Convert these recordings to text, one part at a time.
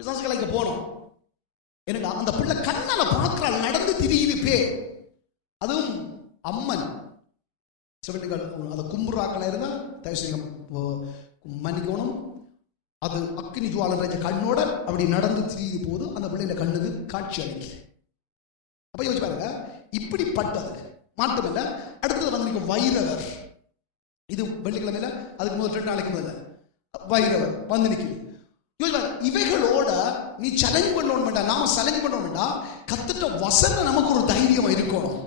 பிசாசுகளை இங்க போனோம். என்னடா அந்த பிள்ளை கண்ணால பார்க்கிறாள், நடந்து திரியுது பே. அதுவும் அம்மன் சிவட்டுகள் அதை கும்புறாக்களா இருந்தா தயவு செய்ய மன்னிக்கணும். அது அக்னி ஜுவாலராஜ கண்ணோட அப்படி நடந்து திரியுது போது அந்த பிள்ளைங்க கண்ணுக்கு காட்சி அளிக்கு. அப்ப யோசிச்சு பாருங்க, இப்படிப்பட்டது மாற்றமில்ல. அடுத்தது வந்து வைரவர், இது வெள்ளிக்கிழமையில அதுக்கு முதல் 2 நாளைக்கு முதல்ல வைரவர் வந்து நிற்குது. இவைகளோட நீ சேலஞ்ச் பண்ணணும், நாம சேலஞ்ச் பண்ணணும். கத்துட்ட வசனம் நமக்கு ஒரு தைரியம் இருக்கணும்.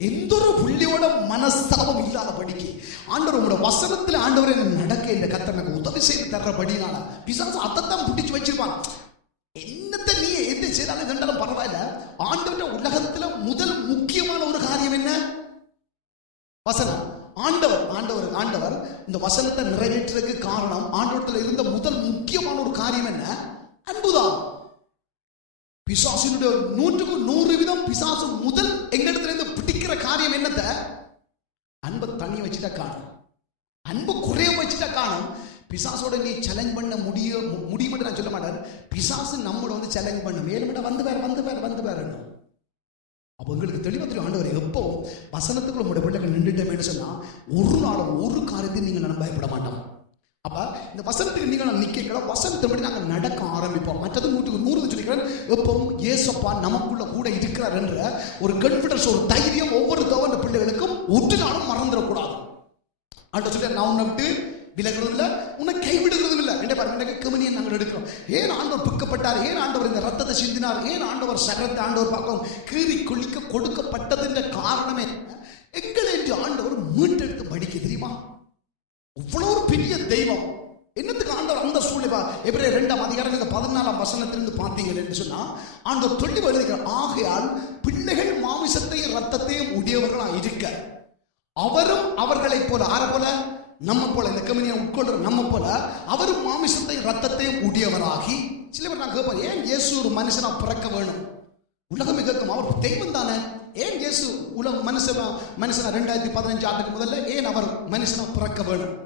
எந்த ஒரு புள்ளியோட மனஸ்தாபம் இல்லாத படிக்கு ஆண்டவர் உங்களோட வசனத்தில் ஆண்டவரை நடக்க இந்த கத்தர் எனக்கு உதவி செய்து தர்றபடினால பிசாசு அதைத்தான் பிடிச்சு வச்சிருப்பான். என்னத்தை நீ எந்த செய்தாலும் கண்டாலும் பரவாயில்ல. ஆண்டவர் உலகத்துல முதல் முக்கியமான ஒரு காரியம் என்ன? வசனம். ஆண்டவர் இந்த வசனத்தை நிறைவேற்றுறதுக்கு காரணம் ஆண்டவரத்தில் இருந்த முதல் முக்கியமான ஒரு காரியம் என்ன? அன்புதான். பிசாசினுடைய 100% பிசாசு முதல் எங்களிடத்துல இருந்து பிடிக்கிற காரியம் என்னத்த? அன்பை தண்ணி வச்சுட்டா காணும், அன்பு குறைய வச்சுட்டா காணும். பிசாசோட நீ சேலஞ்ச் பண்ண முடியும் நான் சொல்ல மாட்டேன். பிசாசு நம்மளோட வந்து சேலஞ்ச் பண்ண மேலும் வந்து வேற. அப்போ உங்களுக்கு தெளிவாக தெரியும், ஆண்டவர் எப்போ வசனத்துக்குள்ள உங்களுடைய பிள்ளைகள் நின்றுட்டேன்னு சொன்னா ஒரு நாளும் ஒரு காரியத்தையும் நீங்கள் நான் பயப்பட மாட்டோம். அப்ப இந்த வசனத்துக்கு நீங்கள் நிற்க வசனத்தை நாங்கள் நடக்க ஆரம்பிப்போம். மற்றது 100 சொல்லிக்கிறேன், எப்பவும் ஏசப்பா நமக்குள்ள கூட இருக்கிறார் என்ற ஒரு கான்ஃபிடன்ஸ், ஒரு தைரியம் ஒவ்வொரு தவறு பிள்ளைகளுக்கும் ஒரு நாளும் மறந்துடக்கூடாது. ஆண்டவர் சொல்லி நான் உன்னை விட்டு விலகிறதும் இல்லை, உன்னை கைவிடுகிறதும் இல்லை. என்ன பாருங்க, கவனியை நாங்கள் எடுக்கிறோம். ஏன் ஆண்டவர் பிக்கப்பட்டார்? ஏன் ஆண்டவர் இந்த ரத்தத்தை சிந்தினார்? ஏன் ஆண்டவர் சரத்தை ஆண்டவர் பார்க்கவும் கீறி குளிக்க கொடுக்கப்பட்டதுன்ற காரணமே எங்களை என்று ஆண்டவர் மீட்டெடுத்து படிக்க தெரியுமா? இவ்வளவு ஒரு பெரிய தெய்வம். என்னத்துக்கு ஆண்டவர் அந்த சூழ்நிலை எபிரேயர் 2ஆம் அதிகாரம் 14ஆம் வசனத்திலிருந்து பார்த்தீங்கள் என்று சொன்னா ஆண்டவர் சொல்லி வருகிறார், ஆகையால் பிள்ளைகள் மாமிசத்தையும் ரத்தத்தையும் உடையவர்களாக இருக்க அவரும் அவர்களை போல, ஆர போல? நம்ம போல, இந்த கம்பெனியை உட்கொள்ற நம்ம போல அவரும் மாமிசத்தையும் ரத்தத்தையும் உடையவராகி. சில பேர் நான் கேட்பேன், ஏன் இயேசு ஒரு மனுஷனா பிறக்க வேணும்? உலகமே கேட்கும், அவர் தெய்வம் தானே, ஏன் இயேசு மனுஷனா 2015 ஆண்டுக்கு முதல்ல ஏன் அவர் மனுஷனா பிறக்க வேணும்?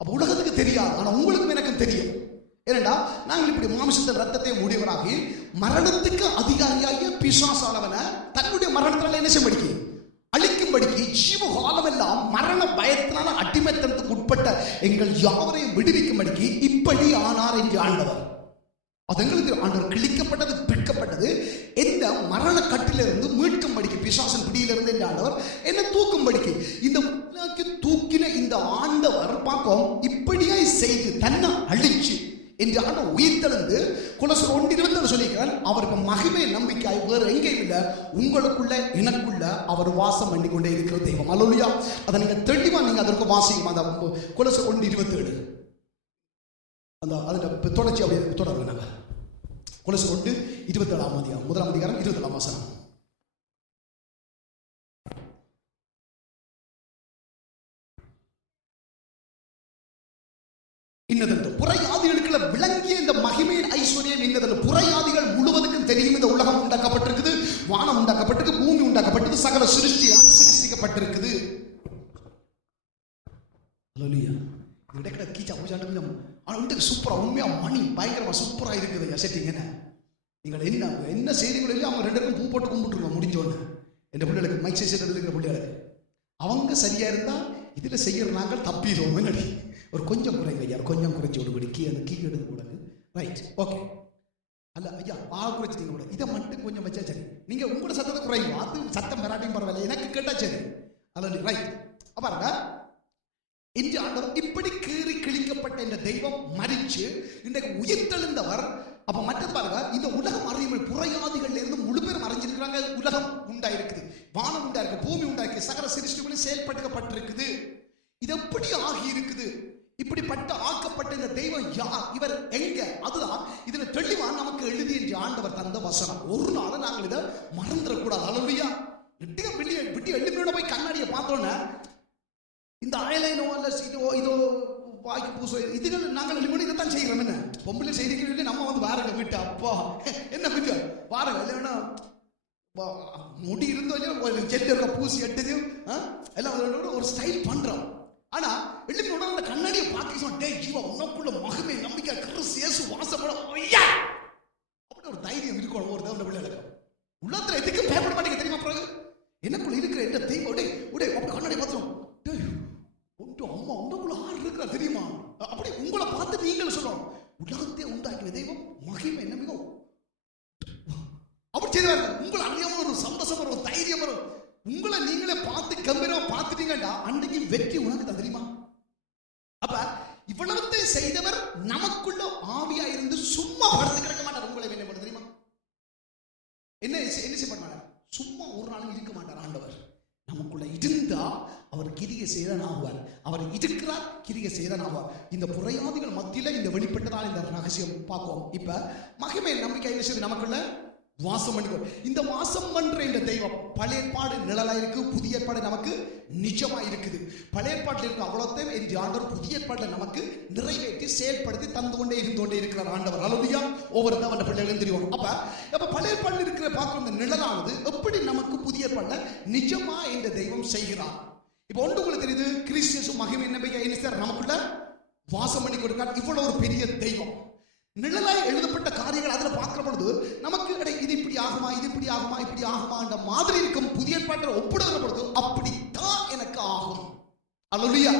அப்ப உலகத்துக்கு தெரியாது, ஆனா உங்களுக்கும் எனக்கும் தெரியும். ஏனென்றா நாங்கள் இப்படி மாமிசத்தை ரத்தத்தை உடையவராகி மரணத்துக்கு அதிகாரியாகிய பிசாசானவனை தன்னுடைய மரணத்தினால என்ன செய்ய அழிக்கும்படிக்கு ஜீவகாலம் எல்லாம் மரண பயத்தினால அடிமைத்தனத்துக்கு உட்பட்ட எங்கள் யாவரையும் விடுவிக்கும்படிக்கு இப்படி ஆனார் என்று ஆண்டவர். அது எங்களுக்கு ஆண்டவர் கிழிக்கப்பட்டது, பிற்கப்பட்டது, எந்த மரண கட்டிலிருந்து மீட்கும்படிக்கு, பிசாசன் பிடியிலிருந்து இந்த ஆண்டவர் என்ன தூக்கும்படிக்கு, இந்த தூக்கின இந்த ஆண்டவர் பார்ப்போம் இப்படியாய் செய்து தன்னை அழிச்சு என்று ஆண்டவர் உயிர்த்தெழுந்து கொலோசர் 1:20 சொல்லியிருக்கிறார், அவருக்கு மகிமை நம்பிக்கையாய் வேறு எங்கேயும் இல்லை, உங்களுக்குள்ள எனக்குள்ள அவர் வாசம் பண்ணி கொண்டே இருக்கிற தெய்வம். அல்லேலூயா. அதை நீங்க தெளிவா நீங்க அதற்கு வாசிக்கும். அந்த கொலோசர் 1:27 அந்த அதில் தொடர்ச்சி அப்படி தொடர்ந்து நாங்கள் கொலோசர் 1:27ஆம் அதிகாரம் 1ஆம் அதிகாரம் 27ஆம் வசனம். இன்னதென்று புறையாதிகளுக்குள்ள விளங்கிய இந்த மகிமையின் ஐஸ்வர்யம் இன்னதென்று புறையாதிகள் முழுவதுக்கும் தெரியும். இந்த உலகம் உண்டாக்கப்பட்டிருக்குது, வானம் உண்டாக்கப்பட்டிருக்கு, பூமி உண்டாக்கப்பட்டது, சகல சிருஷ்டிக்கப்பட்டிருக்குது. அல்லேலூயா. இடக்கிட கீச்சா பூஜாண்டு கொஞ்சம் ஆனால் உண்டு சூப்பரா, உண்மையா மணி பயங்கரமா சூப்பரா இருக்குது செட்டிங். என்ன நீங்கள் என்ன செய்திகள் இல்லை, அவங்க 2 பேருக்கும் பூ போட்டு கும்பிட்டுருக்கோம் முடிஞ்சோன்னு. என் பிள்ளைகளுக்கு மைக் செய்யறதுல இருக்கிற பிள்ளைகளுக்கு அவங்க சரியா இருந்தா இதுல செய்யற நாங்கள் தப்பிடுவோம். ஒரு கொஞ்சம் குறைங்க ஐயா, கொஞ்சம் குறைச்சி விடுபடி அந்த கீ எடுத்து கூடாது. Right, okay. அல்ல ஐயா, குறைச்சிட்டீங்க கூட, இதை மட்டும் கொஞ்சம் வச்சா சரி. நீங்க உங்களோட சத்தத்தை குறையும், அது சத்தம் பெறாட்டியும் பரவாயில்ல, எனக்கு கேட்டா சரி. அல்ல ரைட். பாருங்க, இன்று ஆண்டவர் இப்படி கீறி கிழிக்கப்பட்ட இந்த தெய்வம் மரிச்சு இன்றைக்கு உயிர்த்தெழுந்தவர். அப்ப மற்றது பாருங்க, இந்த உலகம் அறியும் புறையாதிகள் இருந்து முழு பேரும் மறைஞ்சிருக்கிறாங்க. உலகம் உண்டாயிருக்குது, வானம் உண்டாயிருக்கு, பூமி உண்டாயிருக்கு, சகல சிருஷ்டிகளும் செயல்படுத்தப்பட்டிருக்குது. இது எப்படி ஆகி இருக்குது? இப்படிப்பட்ட ஆக்கப்பட்ட இந்த தெய்வம் யார்? இவர் எங்க? அதுதான் இதுல தெளிவா நமக்கு எழுதி என்று ஆண்டவர் தந்த வசனம். ஒரு நாள் நாங்கள் இதை மறந்துடக்கூடாது. அல்லேலூயா. விட்டி எழுதினோட போய் கண்ணாடியை பார்த்தோன்னே இந்த அயலைனோ அல்ல இதோ வாய்க்கு பூசோ இதுகள் நாங்கள் இதைத்தான் செய்கிறோம். என்ன பொம்பளை செய்திகள் நம்ம வந்து வாரங்க வீட்டு அப்பா என்ன வீட்டு வாரங்க இல்லைன்னா முடி இருந்தோம் செட்டு இருக்க பூசி எட்டுதையும் எல்லாம் ஒரு ஸ்டைல் பண்றோம். ஆனா எழுப்பினோட அந்த கண்ணாடியை பார்க்க டே ஜீவா உனக்குள்ள மகிமை நம்பிக்கை கிறிஸ்து இயேசு வாசப்பட இருக்கணும். ஒரு தேவனுடைய பிள்ளைகளுக்கு உள்ளத்துல எதுக்கும் பயப்பட மாட்டேங்க தெரியுமா? பிறகு எனக்குள்ள இருக்கிற என்ற தெய்வம் உடைய கண்ணாடி பாத்திரம் அம்மா உங்களுக்குள்ள ஆறு இருக்கிறா தெரியுமா? அப்படி உங்களை பார்த்து நீங்கள் சொல்லணும், உலகத்தை உண்டாக்கிய தெய்வம் மகிமை என்ன மிகவும் அப்படி செய்வார்கள். உங்களை அறியாம ஒரு சந்தோஷம் வரும், ஒரு தைரியம் வரும். உங்களை நீங்களே பார்த்து கம்பீரமா பார்த்துட்டீங்கடா அன்னைக்கு வெற்றி உனக்கு தான் தெரியுமா? அப்ப இவ்வளவத்தை செய்தவர் நமக்குள்ள ஆவியா இருந்து சும்மா படுத்து கிடக்க மாட்டார். உங்களை என்ன பண்ண தெரியுமா? என்ன செய்ய மாட்டார்? சும்மா ஒரு நாளும் இருக்க மாட்டார். ஆண்டவர் நமக்குள்ள இருந்தா அவர் கிரியை செய்தான் ஆகுவார். அவர் இருக்கிறார், கிரியை செய்தான் ஆகுவார். இந்த புறையாதிகள் மத்தியில இந்த வெளிப்பட்டதான் இந்த ரகசியம் பார்ப்போம். இப்ப மகிமை நம்பிக்கை என்ன செய்து நமக்குள்ள வாசம் பண்ணிக்கோ. இந்த வாசம் பண்ற இந்த தெய்வம் பழைய ஏற்பாடு நிழலா இருக்கு, புதிய ஏற்பாடு நமக்கு நிஜமா இருக்குது. பழைய ஏற்பாட்டில் இருக்க அவ்வளோத்தையும் இந்த ஆண்டவர் புதிய ஏற்பாட்டை நமக்கு நிறைவேற்றி செயல்படுத்தி தந்து கொண்டே இருந்து கொண்டே இருக்கிறார் ஆண்டவர். அல்லேலூயா. ஒவ்வொரு தவண்ட பிள்ளைகளும் தெரியும். அப்ப பழைய ஏற்பாட்டில் இருக்கிற பார்க்கிற இந்த நிழலானது எப்படி நமக்கு புதிய ஏற்பாட்டில் நிஜமா இந்த தெய்வம் செய்கிறார். இப்ப ஒன்று உங்களுக்கு தெரியுது, கிறிஸ்து மகிமை நம்பிக்கை என்ன நமக்குள்ள வாசம் பண்ணி கொடுக்கிறார். இவ்வளவு ஒரு பெரிய தெய்வம் நிழலாய் எழுதப்பட்ட காரியங்கள் அதுல பார்க்கிற பொழுது நமக்கு இது இப்படி ஆகுமா, இது இப்படி ஆகுமா, இப்படி ஆகுமா என்ற மாதிரி இருக்கும். புதிய ஏற்பாட்டில் ஒப்பிடுகிற பொழுது அப்படித்தான் எனக்கு ஆகும். அல்லேலூயா.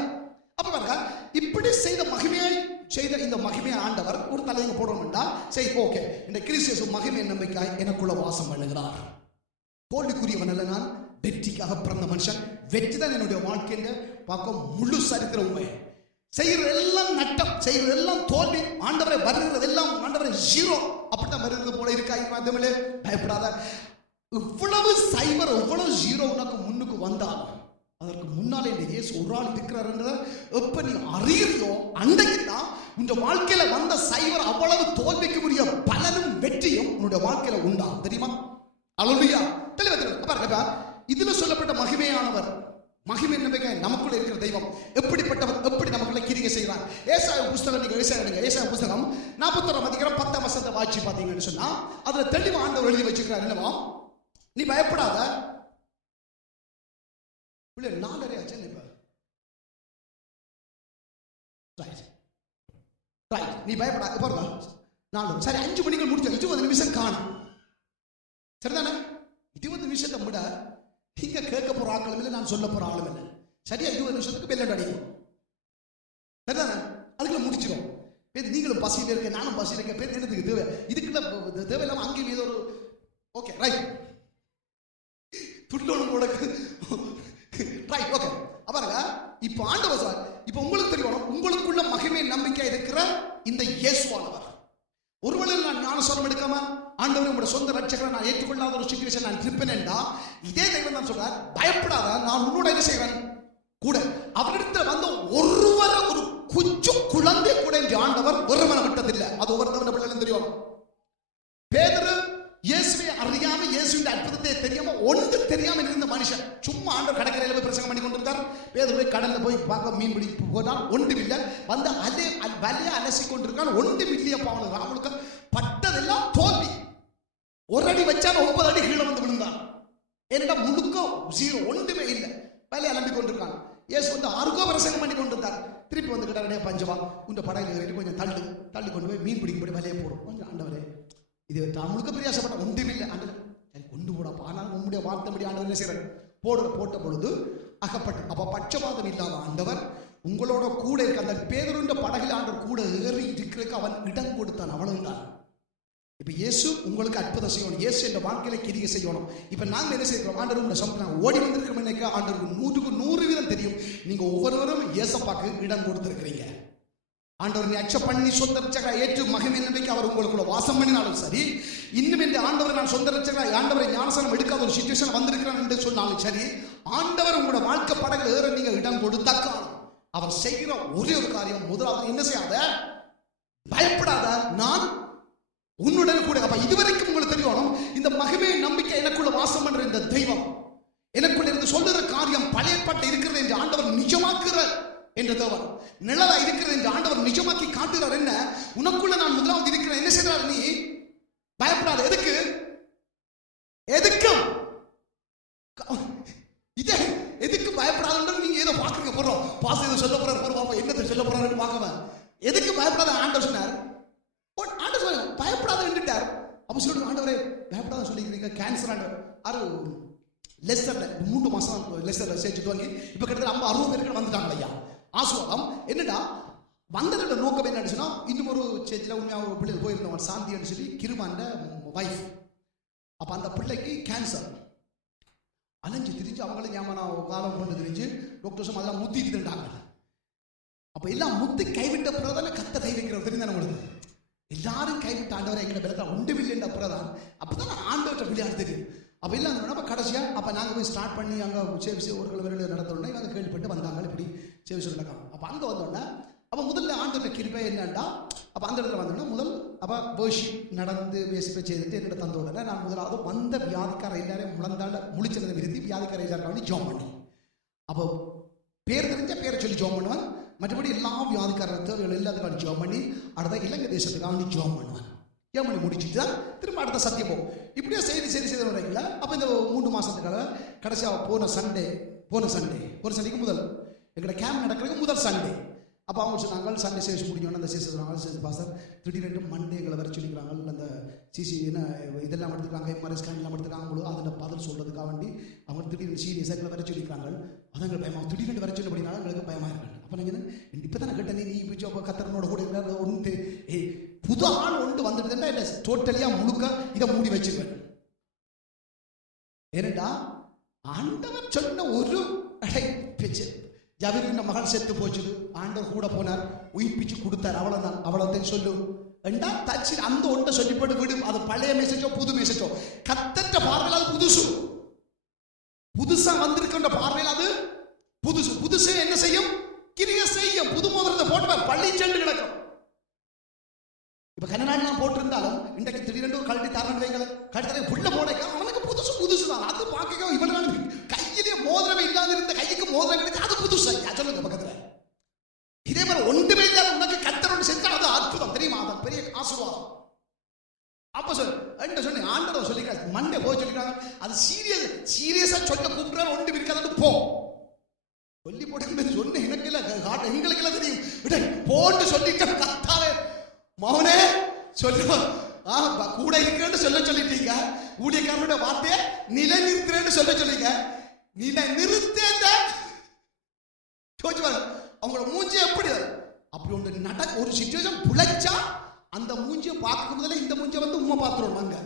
அப்ப பாருங்க, இப்படி செய்த மகிமையை செய்த இந்த மகிமையை ஆண்டவர் ஒரு தலையங்க போடணும்டா சரி ஓகே, இந்த கிறிஸ்து மகிமை நம்பிக்கை எனக்குள்ள வாசம் பண்ணுகிறார். தோல்விக்குரியவன் அல்ல நான், வெற்றிக்காக பிறந்த மனுஷன். வெற்றி தான் என்னுடைய வாழ்க்கைன்னு பார்க்க முழு சரித்திர உண்மை. செய்யறதெல்லாம் நட்டம், செய்யறதெல்லாம் தோல்வி. ஆண்டவரை வருகிறதெல்லாம் ஆண்டவரை ஜீரோ. அப்படித்தான் வருகிறது போல இருக்கா? பயப்படாத. இவ்வளவு சைபர் இவ்வளவு ஜீரோ உனக்கு முன்னுக்கு வந்தால் அதற்கு முன்னாலே இந்த இயேசு ஒரு ஆள் இருக்கிறார் எப்ப நீ அறியறியோ அன்றைக்கு தான் உங்க வாழ்க்கையில வந்த சைபர் அவ்வளவு தோல்விக்கு உரிய பலனும் வெற்றியும் உன்னுடைய வாழ்க்கையில உண்டாகும். தெரியுமா? அல்லேலூயா. தெளிவா இதுல சொல்லப்பட்ட மகிமையானவர், மகிமை நம்பிக்கை நமக்குள்ள இருக்கிற தெய்வம் எப்படிப்பட்டவர், எப்படி நமக்குள்ள கிரியை செய்கிறார். ஏசாயா புஸ்தகம் நீங்க ஏசாயா புஸ்தகம் 41 அதிகாரம் 10 வசனத்தை வாட்சி பாத்தீங்கன்னு சொன்னா அதுல தெளிவா ஆண்டவர் எழுதி வச்சிருக்கிறார். என்னவா? நீ பயப்படாத. 4:30 ஆச்சு. நீ பயப்படாத. பாருங்க 4 சரி 5 மணிக்கு முடிஞ்ச 20 நிமிஷம் காணும். சரிதானே? 20 நிமிஷத்தை விட நீங்க கேட்க போற ஆட்களும் இல்லை, நான் சொல்ல போற ஆளும் இல்லை. சரியா 20 நிமிஷத்துக்கு பெல் அடிக்கும். சரிதானே? அதுக்குள்ள முடிச்சிடும். நீங்களும் பசியில் இருக்க, நானும் பசியில் இருக்க. பேர் என்னதுக்கு தேவை? இதுக்குள்ள தேவையில்லாம அங்கேயும் ஏதோ ஒரு ஓகே ரைட் துள்ளோன்னு கூட ரைட் ஓகே. பாருங்க, இப்ப ஆண்டவர் சார் இப்ப உங்களுக்கு தெரியும், உங்களுக்குள்ள மகிமை நம்பிக்கை இருக்கிற இந்த இயேசுவானவர். ஒருவேளை நான் ஞானஸ்நானம் எடுக்காம ஆண்டவரே உங்களுடைய சொந்த ரட்சகரை நான் ஏற்றுக்கொள்ளாத ஒரு சிச்சுவேஷன் நான் இருப்பேன்டா, இதே தெய்வம் தான் சொல்றார், பயப்படாத, நான் உன்னோட என்ன செய்வேன் கூட. அவரிடத்தில் வந்து ஒருவரை ஒரு குஞ்சு குழந்தை கூட என்று ஆண்டவர் ஒருவனை விட்டதில்லை. அது ஒவ்வொருத்தவன பிள்ளைகளும் தெரியும். பேதுரு இயேசுவை அறியாம, இயேசுவின் அற்புதத்தை தெரியாம, ஒன்று தெரியாம இருந்த மனுஷன் சும்மா ஆண்டவர் கடற்கரையில போய் பிரசங்கம் பண்ணி கொண்டிருந்தார். பேதுரு போய் கடல்ல போய் பார்க்க மீன் பிடி போனால் ஒன்று இல்லை, வந்து அதே வலையை அலசி கொண்டிருக்கான். ஒன்று இல்லையா பாவனுக்கு அவனுக்கு பட்டதெல்லாம் தோல்வி. ஒரு அடி வச்சால் 9 அடி கீழே வந்து விழுந்தான். என்னடா முழுக்க ஜீரோ, ஒன்றுமே இல்லை, வலையை அலம்பி கொண்டிருக்கான். இயேசு வந்து ஆறுக்கோ பிரசங்கம் பண்ணி கொண்டிருந்தார். திருப்பி வந்து கிட்ட பஞ்சவா உங்க படகுல ஏறி கொஞ்சம் தள்ளி கொண்டு போய் மீன் பிடிக்கும்படி வலையை போடும். கொஞ்சம் ஆண்டவரே இது முழுக்க பிரியாசப்பட்ட ஒன்றும் இல்லை ஆண்டவர் சரி கொண்டு போடப்பா, ஆனால் உங்களுடைய வார்த்தைப்படி ஆண்டவர் என்ன செய்யறாரு போட்ட பொழுது அகப்பட்டு. அப்ப பட்சபாதம் இல்லாத ஆண்டவர் உங்களோட கூட இருக்க. அந்த பேதுருண்ட படகில் ஆண்டவர் கூட ஏறி இருக்கிறதுக்கு அவன் இடம் கொடுத்தான், அவ்வளவுதான். இப்ப இயேசு உங்களுக்கு அற்புதம் செய்யணும், இயேசு என்ற வாழ்க்கையில கிரியை செய்யணும். இப்ப நாங்க என்ன செய்யறோம், ஆண்டவர் உங்களை சொல்றாங்க ஓடி வந்திருக்கோம். இன்னைக்கு ஆண்டவருக்கு 100% தெரியும், நீங்க ஒவ்வொருவரும் இயேசப்பாக்கு இடம் கொடுத்திருக்கிறீங்க. ஆண்டவர் நீ அக்செப்ட் பண்ணி சொந்த ரட்சகராக ஏற்று மகிமை நம்பிக்கை அவர் உங்களுக்குள்ள வாசம் பண்ணினாலும் சரி, இன்னும் இந்த ஆண்டவர் நான் சொந்த ரட்சகராக ஆண்டவரை ஞானஸ்நானம் எடுக்காத ஒரு சிச்சுவேஷன் வந்திருக்கிறான் என்று சொன்னாலும் சரி, ஆண்டவர் உங்களோட வாழ்க்கை படகுல ஏற நீங்க இடம் கொடுத்தாக்க அவர் செய்கிற ஒரே ஒரு காரியம், முதலாவது என்ன செய்யாத, பயப்படாத, நான் உன்னுடன் கூட. அப்ப இதுவரைக்கும் உங்களுக்கு தெரியணும், இந்த மகிமை நம்பிக்கை எனக்குள்ள வாசம் பண்ற இந்த தெய்வம் எனக்குள்ள இருந்து சொல்லுற காரியம் பழைய பாட்டில் இருக்கிறது என்று ஆண்டவர் நிஜமாக்குற என்ற தேவன், நிழலா இருக்கிறது என்று ஆண்டவர் நிஜமாக்கி காட்டுகிறார். என்ன உனக்குள்ள நான் முதலாவது இருக்கிறேன், என்ன செய்கிறார், நீ பயப்படாத. எதுக்கும் இதே எதுக்கு பயப்படாத, நீங்க ஏதோ பாக்குறீங்க போறோம் பாச ஏதோ சொல்ல போறாரு பாப்பா, என்னத்தை சொல்ல போறாரு பார்க்கவன். எதுக்கு பயப்படாத ஆண்டவர் சொன்னார். ஆண்டவர் பயப்படாத என்றார். அப்ப அப்போ சொல்லுங்க, ஆண்டவரே பயப்படாத சொல்லிக்கிறீங்க, கேன்சர் ஆண்டவர் ஆறு லெஸ்டர்ல 3 மாசம் லெஸ்டர்ல சேர்த்துட்டு வாங்கி இப்போ கிட்டத்தட்ட 50-60 பேருக்கு வந்துட்டாங்க ஐயா. ஆசுவாதம் என்னடா வந்ததோட நோக்கம் என்ன சொன்னா, இன்னும் ஒரு சேர்ச்சில் உண்மையாக ஒரு பிள்ளைகள் போயிருந்தவங்க சாந்தின்னு சொல்லி கிருமாண்ட வைஃப். அப்போ அந்த பிள்ளைக்கு கேன்சர் அலைஞ்சு திரிஞ்சு அவங்களும் ஞாபகம் காலம் கொண்டு திரிஞ்சு டாக்டர்ஸும் அதெல்லாம் முத்திட்டு இருந்தாங்க. அப்போ எல்லாம் முத்தி கைவிட்ட பிறதான கத்த கை வைக்கிறது தெரிந்தானே உங்களுக்கு. எல்லாரும் கைவிட்ட ஆண்டவரை எங்களை பிறகு உண்டு வில்லைன்ற பிறதான் அப்போதான் ஆண்டவர்கிட்ட விளையாட தெரியும். அப்போ இல்லை அந்த கடைசியாக அப்போ நாங்கள் போய் ஸ்டார்ட் பண்ணி அங்கே சேவிச்சு ஒரு கிலோமீட்டர் நடத்தோடனே இவங்க கேள்விப்பட்டு வந்தாங்க இப்படி சேவிச்சு நடக்காங்க. அப்போ அங்கே வந்தோடனே அப்போ முதல்ல ஆண்டவர்கிட்ட கிருபை என்னண்டா, அப்போ அந்த இடத்துல வந்தோடனே முதல் அப்போ வேர்ஷிப் நடந்து பேசிப்பை செய்துட்டு என்னிட்ட தந்த உடனே நான் முதலாவது வந்த வியாதிக்கார எல்லாரையும் முழந்தாண்ட முழிச்சதை விரும்பி வியாதிக்கார எல்லாருக்காக ஜோம் பண்ணி, அப்போ பேர் தெரிஞ்ச பேரை சொல்லி ஜோம் பண்ணுவேன். மற்றபடி எல்லா வியாதிக்கார தேவைகள் எல்லாத்துக்கான ஜோம் பண்ணி அடுத்த இலங்கை தேசத்துக்காக ஜோம் பண்ணுவேன். ஜோம் பண்ணி முடிச்சுட்டு தான் திரும்ப அடுத்த சத்தியம் போகும். இப்படியே செய்து வரீங்களா. அப்போ இந்த 3 மாதத்துக்காக கடைசியாக போன சண்டேக்கு முதல் எங்களோட கேம்ப் நடக்கிறதுக்கு முதல் சண்டே. அப்போ அவங்க சொன்னாங்க சண்டே சேஷ் முடிஞ்சோன்னா அந்த சேஷ் சொன்னாங்க, சேஷ் பாஸ்டர் திடீரென்று மண்டே எங்களை வர சொல்லிக்கிறாங்க, அந்த சிசி என்ன இதெல்லாம் எடுத்துக்கிறாங்க, எம்ஆர்ஐ ஸ்கேன் எல்லாம் எடுத்துக்காங்க, அதில் பதில் சொல்கிறதுக்காக வேண்டி அவங்க திடீர்னு சீரியஸாக எங்களை வர சொல்லிக்கிறாங்க. அது எங்களுக்கு பயமாக திடீரென்று வர சொல்லி அப்படின்னாலும் எங்களுக்கு பயமாக இருக்காங்க. அப்போ நீங்கள் இப்போ தானே கேட்டேன், நீ இப்போ அப்போ கத்தரனோட கூட இருக்கிற ஒன்று புது ஆள் ஒன்று வந்துட்டுதுன்னா இல்லை டோட்டலியாக முழுக்க இதை மூடி வச்சிருவேன். ஏனண்டா ஆண்டவர் சொன்ன ஒரு பேச்சு ஜபீரின் மகள் செத்து போச்சுது, ஆண்டவர் கூட போனார், உயிர்ப்பிச்சு கொடுத்தார், அவ்வளவுதான். அவ்வளவுதான் சொல்லு ரெண்டா தச்சு அந்த ஒன்றை சொல்லிப்பட்டு விடும். அது பழைய மெசேஜோ புது மெசேஜோ கத்தற்ற பார்வையில் அது புதுசா வந்திருக்கின்ற பார்வையில் அது புதுசு என்ன செய்யும், கிரிய செய்யும். புது மோதிரத்தை போட்டு பள்ளி சென்று கிடக்கும். இப்ப கண்ணநாடுலாம் போட்டிருந்தாலும் இன்றைக்கு திடீரென்று ஒரு கழட்டி தரணும் வைங்கள கழுத்தலை புள்ள போடைக்க அவனுக்கு புதுசு தான். அது பார்க்க இவன் கையிலே மோதிரமே இல்லாத இருந்த கைக்கு மோதிரம் கிடைச்சு அது புதுசு. சொல்லுங்க பக்கத்துல இதே மாதிரி ஒன்றுமே இல்லாத உனக்கு கத்தரோடு செஞ்சா அது அற்புதம் தெரியுமா, அது பெரிய ஆசீர்வாதம். அப்ப சொல்லி ஆண்டவர் சொல்லிக்கிறார், மண்டே போய் சொல்லிக்கிறாங்க, அது சீரியஸா சொல்ல கூப்பிடுறாரு, ஒன்று இருக்காது போ சொல்லி போட்டு சொன்ன எனக்கு எல்லாம் எங்களுக்கு எல்லாம் தெரியும் போட்டு சொல்லிட்டு கத்தாவே மௌனே சொல்லுவா கூட இருக்கிறேன்னு சொல்லிட்டீங்க, ஊழியக்காரனுடைய வார்த்தையை நிலை நிறுத்துறேன்னு சொல்லிங்க, நிலை நிறுத்த அவங்களோட மூஞ்சி எப்படி அப்படி ஒன்று ஒரு சிச்சுவேஷன் புழைச்சா அந்த மூஞ்சியை பார்க்க முதல்ல இந்த மூஞ்சியை வந்து உண்மை பார்த்துருவோம். அங்க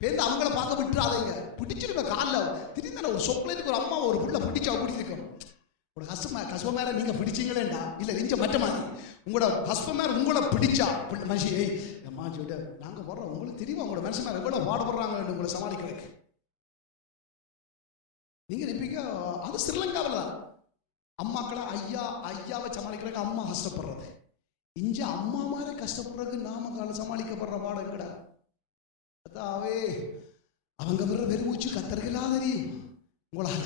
பேருந்து அவங்கள பார்க்க விட்டுறாதீங்க, பிடிச்சிருக்க காலில் திடீர்னு ஒரு சொக்கலைக்கு ஒரு அம்மா ஒரு புள்ள பிடிச்சா அப்படி இருக்கும். ஒரு ஹஸ்பண்ட் மேல நீங்க பிடிச்சிங்களேண்டா இல்ல நெஞ்ச மட்ட மாதிரி உங்களோட ஹஸ்பண்ட் மேல உங்களை பிடிச்சா மனுஷி அம்மா சொல்லிட்டு நாங்க போடுறோம், உங்களுக்கு தெரியுமா உங்களோட மனுஷன் மேல எவ்வளவு பாடுபடுறாங்க உங்களை சமாளிக்கிறதுக்கு. நீங்க நினைப்பீங்க அது ஸ்ரீலங்காவில் தான் அம்மாக்களை ஐயாவை சமாளிக்கிறதுக்கு அம்மா கஷ்டப்படுறது. இங்க அம்மா மாதிரி கஷ்டப்படுறதுக்கு நாம சமாளிக்கப்படுற பாடம் கடை அதாவே அவங்க வர்ற வெறுமூச்சு கத்தர்களாக தெரியும் உங்களால.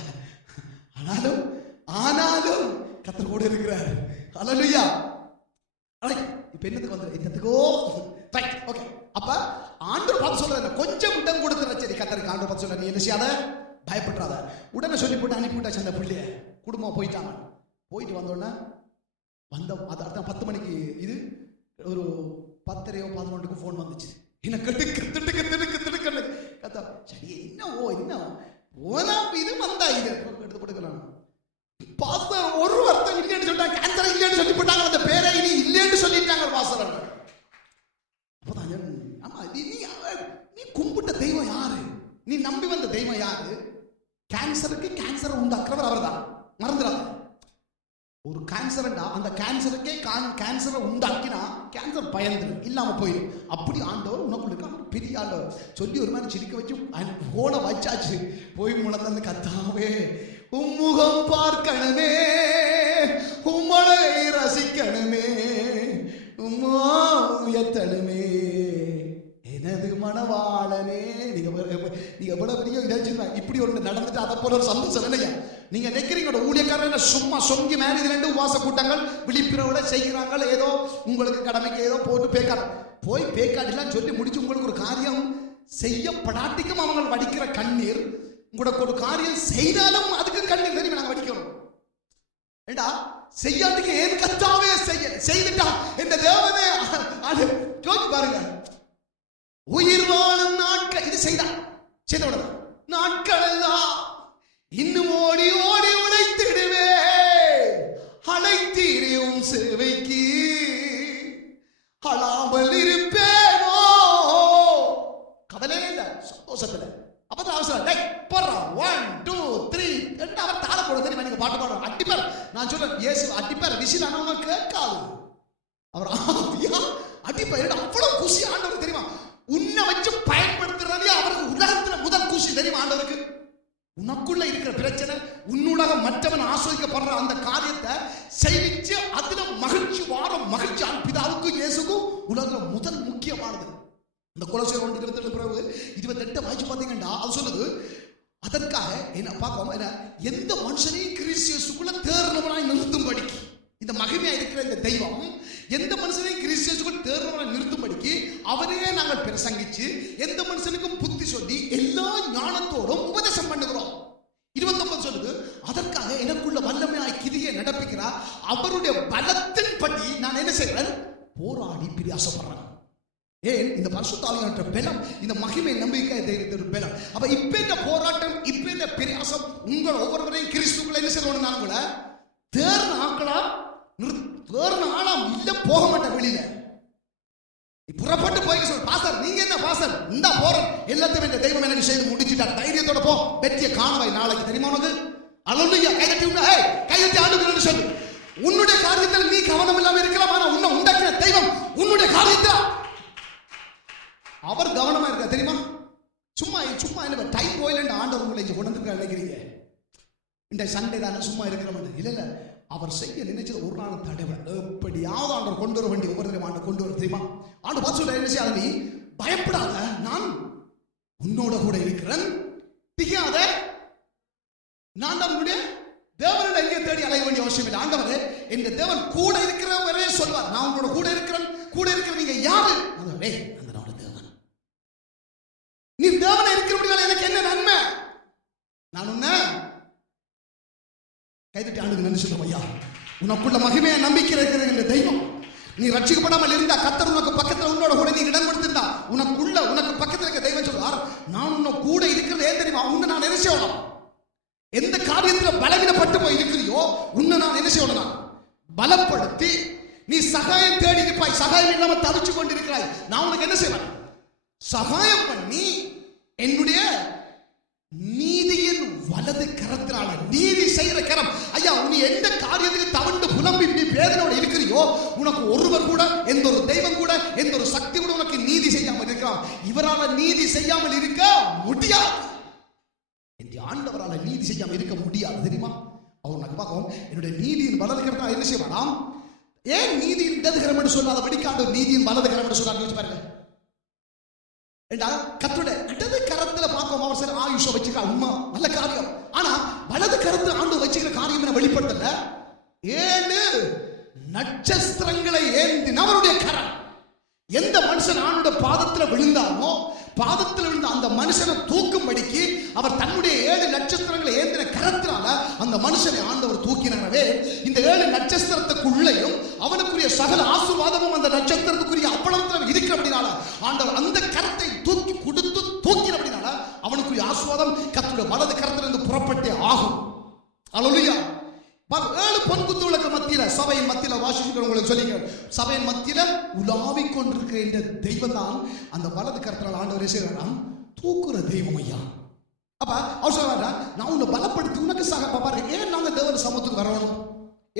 ஆனாலும் கத்தர் கூட இருக்கிறார். ஹல்லேலூயா. இப்ப என்னத்துக்கு வந்து என்னத்துக்கோ ரைட் ஓகே. அப்ப ஆண்டவர் பார்த்து சொல்றாரு, கொஞ்சம் இடம் கொடுத்துற சரி கத்தருக்கு ஆண்டவர் பார்த்து சொல்ற, நீ என்ன செய்யாத பயப்படாத. உடனே சொல்லி போட்டு அனுப்பிவிட்டாச்சு அந்த பிள்ளைய. குடும்பம் போயிட்டாங்க. போயிட்டு வந்தோடனே அடுத்த 10 மணிக்கு இது ஒரு 10:30 11 ஃபோன் வந்துச்சு. என்ன கத்து கத்தா சரி என்ன போனா இது வந்தா இது எடுத்து கொடுக்கலாம் பார்த்த ஒரு வார்த்தை இல்லைன்னு சொன்னாங்க, கேன்சர் இல்லைன்னு சொல்லி போட்டாங்க, அந்த பேரை இனி இல்லைன்னு சொல்லிட்டாங்க பாஸ்டர். அப்பதான் ஆமா நீ கும்பிட்ட தெய்வம் யாரு, நீ நம்பி வந்த தெய்வம் யாரு? கேன்சரை உண்டாக்குறவர் அவர் தான், மறந்துடாத. ஒரு கேன்சர்டா அந்த கேன்சருக்கே கேன்சரை உண்டாக்கினா கேன்சர் பயந்து இல்லாம போயிடும். அப்படி ஆண்டவர் உனக்குள்ள இருக்க பெரிய ஆண்டவர் சொல்லி ஒரு மாதிரி சிரிக்க வச்சு போன வச்சாச்சு. போய் முழந்து கத்தாவே உம்முகம் பார்க்கணுமே, உம்மளை ரசிக்கணுமே, உம்மா உயர்த்தணுமே எனது மனவாளனே. நீங்க எவ்வளவு பெரிய இப்படி ஒன்று நடந்துட்டு அதை போல ஒரு சந்தோஷம் இல்லையா? நீங்க நினைக்கிறீங்க ஊழியக்காரன் சும்மா சொங்கி மேல இது 2 உபவாச கூட்டங்கள் விழிப்புணர்வுல செய்கிறாங்க, ஏதோ உங்களுக்கு கடமைக்கு ஏதோ போட்டு பேக்காடு போய் பேக்காடுலாம் சொல்லி முடிச்சு உங்களுக்கு ஒரு காரியம் செய்யப்படாட்டிக்கும் அவங்க வடிக்கிற கண்ணீர், உங்களுக்கு ஒரு காரியம் செய்தாலும் அதுக்கு கண்ணீர் தெரியுமா நாங்க வடிக்கணும். ஏண்டா செய்யாதுக்கு ஏன் கத்தாவே செய்துட்டா இந்த தேவனே அது பாருங்க. உயிர் வாழும் செய்த நாட்களெல்லாம் இன்னும் ஓடி ஓடி உழைத்திடுவே அழைத்தீரியும் சேவைக்கு அழாமல் இருப்பேனோ. கவலை இல்லை, சந்தோஷத்துல. அப்பதான் அவசரம் போடுறா 1 2 3 அவர் தாள போட தெரியுமா? நீங்க பாட்டு பாடுற அடிப்பார். நான் சொல்றேன் இயேசு அடிப்பார், விசில் ஆனவங்க கேட்காது. அவர் ஆவியா அடிப்பார். அவ்வளவு குஷி ஆண்டவர் தெரியுமா? உன்னை வச்சு பயன்படுத்துறதே அவருக்கு உலகத்துல முதல் குஷி தெரியுமா ஆண்டவருக்கு? உனக்குள்ள இருக்கிற பிரச்சனை, உன்னுலக மற்றவன் ஆஸ்வதிக்கப்படுற அந்த காரியத்தை செய்விச்சு அதுல மகிழ்ச்சி வாரம் மகிழ்ச்சி பிதாவுக்கும் இயேசுக்கும் உலகம் முதல் முக்கியமானது. இந்த கொலோசியர் 1:27 வாய்ச்சி பார்த்தீங்கன்னா அது சொல்லுது, அதற்காக என்ன பார்ப்போம், எந்த மனுஷனையும் கிறிஸ்துவுக்குள்ள தேர்ந்தவனாய் நிறுத்தும்படிக்கு, இந்த மகிமையா இருக்கிற இந்த தெய்வம் எந்த மனுஷனையும் கிறிஸ்துவுக்குள் தேர்ந்தவனாய் நிறுத்தும்படிக்கு அவரையே நாங்கள் பிரசங்கிச்சு எந்த மனுஷனுக்கும் புத்தி சொல்லி எல்லா ஞானத்தோடும் உபதேசம் பண்ணுகிறோம். 29 சொல்லுது, அதற்காக எனக்குள்ள வல்லமையாய் கிரியை நடப்பிக்கிறார், அவருடைய பலத்தின் படி நான் என்ன செய்கிறேன், போராடி பிரியாசப்படுறேன். ஏன்? இந்த பரிசுத்த ஆவியானவருடைய பலம், இந்த மகிமை நம்பிக்கை தெய்வத்தின் பலம். அப்ப இப்ப இந்த போராட்டம், இப்ப இந்த பிரயாசம் உங்கள் ஒவ்வொருவரையும் கிறிஸ்துக்குள்ள என்ன செய்யணும், நான் கூட தேர்ந்த ஆக்களா தேர்ந்த ஆளா இல்ல போக மாட்டேன் வெளியில. புறப்பட்டு போய் சொல்ல, பாஸ்டர் நீங்க என்ன பாஸ்டர் இந்த போறோம் எல்லாத்தையும் இந்த தெய்வம் எனக்கு செய்து முடிச்சுட்டார், தைரியத்தோட போ, வெற்றியை காணவை நாளைக்கு. தெரியுமா உனக்கு? அல்லேலூயா. கைதட்டி கைதட்டி ஆண்டுகள் சொல்லு. உன்னுடைய காரியத்தில் நீ கவனம் இல்லாம இருக்கலாம், ஆனா உன்னை உண்டாக்கின தெய்வம் உன்னுடைய காரியத்தில் அவர் கவனமா இருக்க தெரியுமா? சும்மா சும்மா என்ன டைம் போயில ஆண்டவர் உங்களை கொண்டு வந்து நினைக்கிறீங்க, இந்த சண்டே தானே சும்மா இருக்கிறவன் இல்ல இல்ல. அவர் செய்ய நினைச்சது ஒரு நாள் தடவை எப்படியாவது ஆண்டவர் கொண்டு வர வேண்டிய ஒவ்வொரு ஆண்டு கொண்டு வர தெரியுமா? ஆண்டு பார்த்து சொல்ல என்ன செய்யாத, நீ பயப்படாத, நான் உன்னோட கூட இருக்கிறேன், திகாத, நான் தான் உன்னுடைய தேவனிட எங்கே தேடி அலைய வேண்டிய அவசியம் இல்லை. ஆண்டவரே என் தேவன் கூட இருக்கிறவரே சொல்வார், நான் உங்களோட கூட இருக்கிறேன், கூட இருக்கிற நீங்க யாரு? நீ தேவனை இருக்கிறபடியால் எனக்கு என்ன நன்மை? நான் உன்னை கைதட்டி ஆண்டுக்கு நன்றி சொல்லுவோம். ஐயா, உனக்குள்ள மகிமையை நம்பிக்கை இருக்கிற இந்த தெய்வம், நீ ரட்சிக்கப்படாமல் இருந்தா கர்த்தர் உனக்கு பக்கத்துல உன்னோட கூட நீ இடம் கொடுத்திருந்தா உனக்குள்ள உனக்கு பக்கத்துல இருக்க தெய்வம் சொல்றார், நான் உன்னை கூட இருக்கிறது ஏன் தெரியுமா? உன்னை நான் என்ன செய்யணும், எந்த காரியத்துல பலவீனப்பட்டு போய் இருக்கிறியோ உன்னை நான் என்ன செய்யணும், பலப்படுத்தி நீ சகாயம் தேடி இருப்பாய், சகாயம் இல்லாம தவிச்சு கொண்டு இருக்கிறாய், நான் உனக்கு என்ன செய்வேன், சகாயம் பண்ணி என்னுடைய நீதியின் வலது கரத்தினால, நீதி செய்கிற கரம். ஐயா, நீ எந்த காரியத்துக்கு தவண்டு புலம்பி நீ வேதனோட இருக்கிறியோ உனக்கு ஒருவர் கூட, எந்த ஒரு தெய்வம் கூட, எந்த ஒரு சக்தி கூட உனக்கு நீதி செய்யாமல் இருக்கிறான். இவரால் நீதி செய்யாமல் இருக்க முடியாது. இந்த ஆண்டவரால் நீதி செய்யாமல் இருக்க முடியாது தெரியுமா? அவர் உனக்கு பார்க்கவும் என்னுடைய நீதியின் வலது கரத்தினால் என்ன செய்வாராம்? ஏன் நீதியின் இடது கரம் என்று சொல்லாத படிக்காத நீதியின் வலது கரம் என்று சொல்லாத பாருங்க. கர்த்தருடைய இடது கரத்துல பார்ப்போம், அவர் சரி ஆயுஷ வச்சுக்க உண்மை நல்ல காரியம். ஆனா வலது கரத்துல ஆண்டு வச்சுக்கிற காரியம் என்ன வெளிப்படுத்தல, 7 நட்சத்திரங்களை ஏந்தின அவருடைய கரம். எந்த மனுஷன் ஆண்டோட பாதத்துல விழுந்தானோ, பாதத்தில் விழுந்த அந்த மனுஷனை தூக்கும்படிக்கு அவர் தன்னுடைய 7 நட்சத்திரங்களை ஏந்தின கரத்தினால அந்த மனுஷனை ஆண்டவர் தூக்கினவே, இந்த 7 நட்சத்திரத்துக்குள்ளேயும் அவனுக்குரிய சகல ஆசீர்வாதமும் அந்த நட்சத்திரத்துக்குரிய அப்பளத்தில் இருக்கிறபடினால ஆண்டவர் அந்த கரத்தை தூக்கி கொடுத்து தூக்கினபடினால அவனுக்குரிய ஆசீர்வாதம் கர்த்தருடைய வலது கரத்திலிருந்து புறப்பட்டே ஆகும். அல்லேலூயா. 7 பொன்குத்து விளக்கு மத்தியில, சபையின் மத்தியில வாசிக்கிறவங்களுக்கு சொல்லிங்க, சபையின் மத்தியில உலாவிக் கொண்டிருக்கிற இந்த தெய்வம் தான் அந்த வலது கரத்தினால் ஆண்டவரே செய்யறான் தூக்குற தெய்வம். ஐயா, அப்ப அவர் சொல்றாரு, நான் உன்னை பலப்படுத்தி உனக்கு சக பாருங்க. ஏன் நாங்க தேவன் சமூகத்துக்கு வரணும்?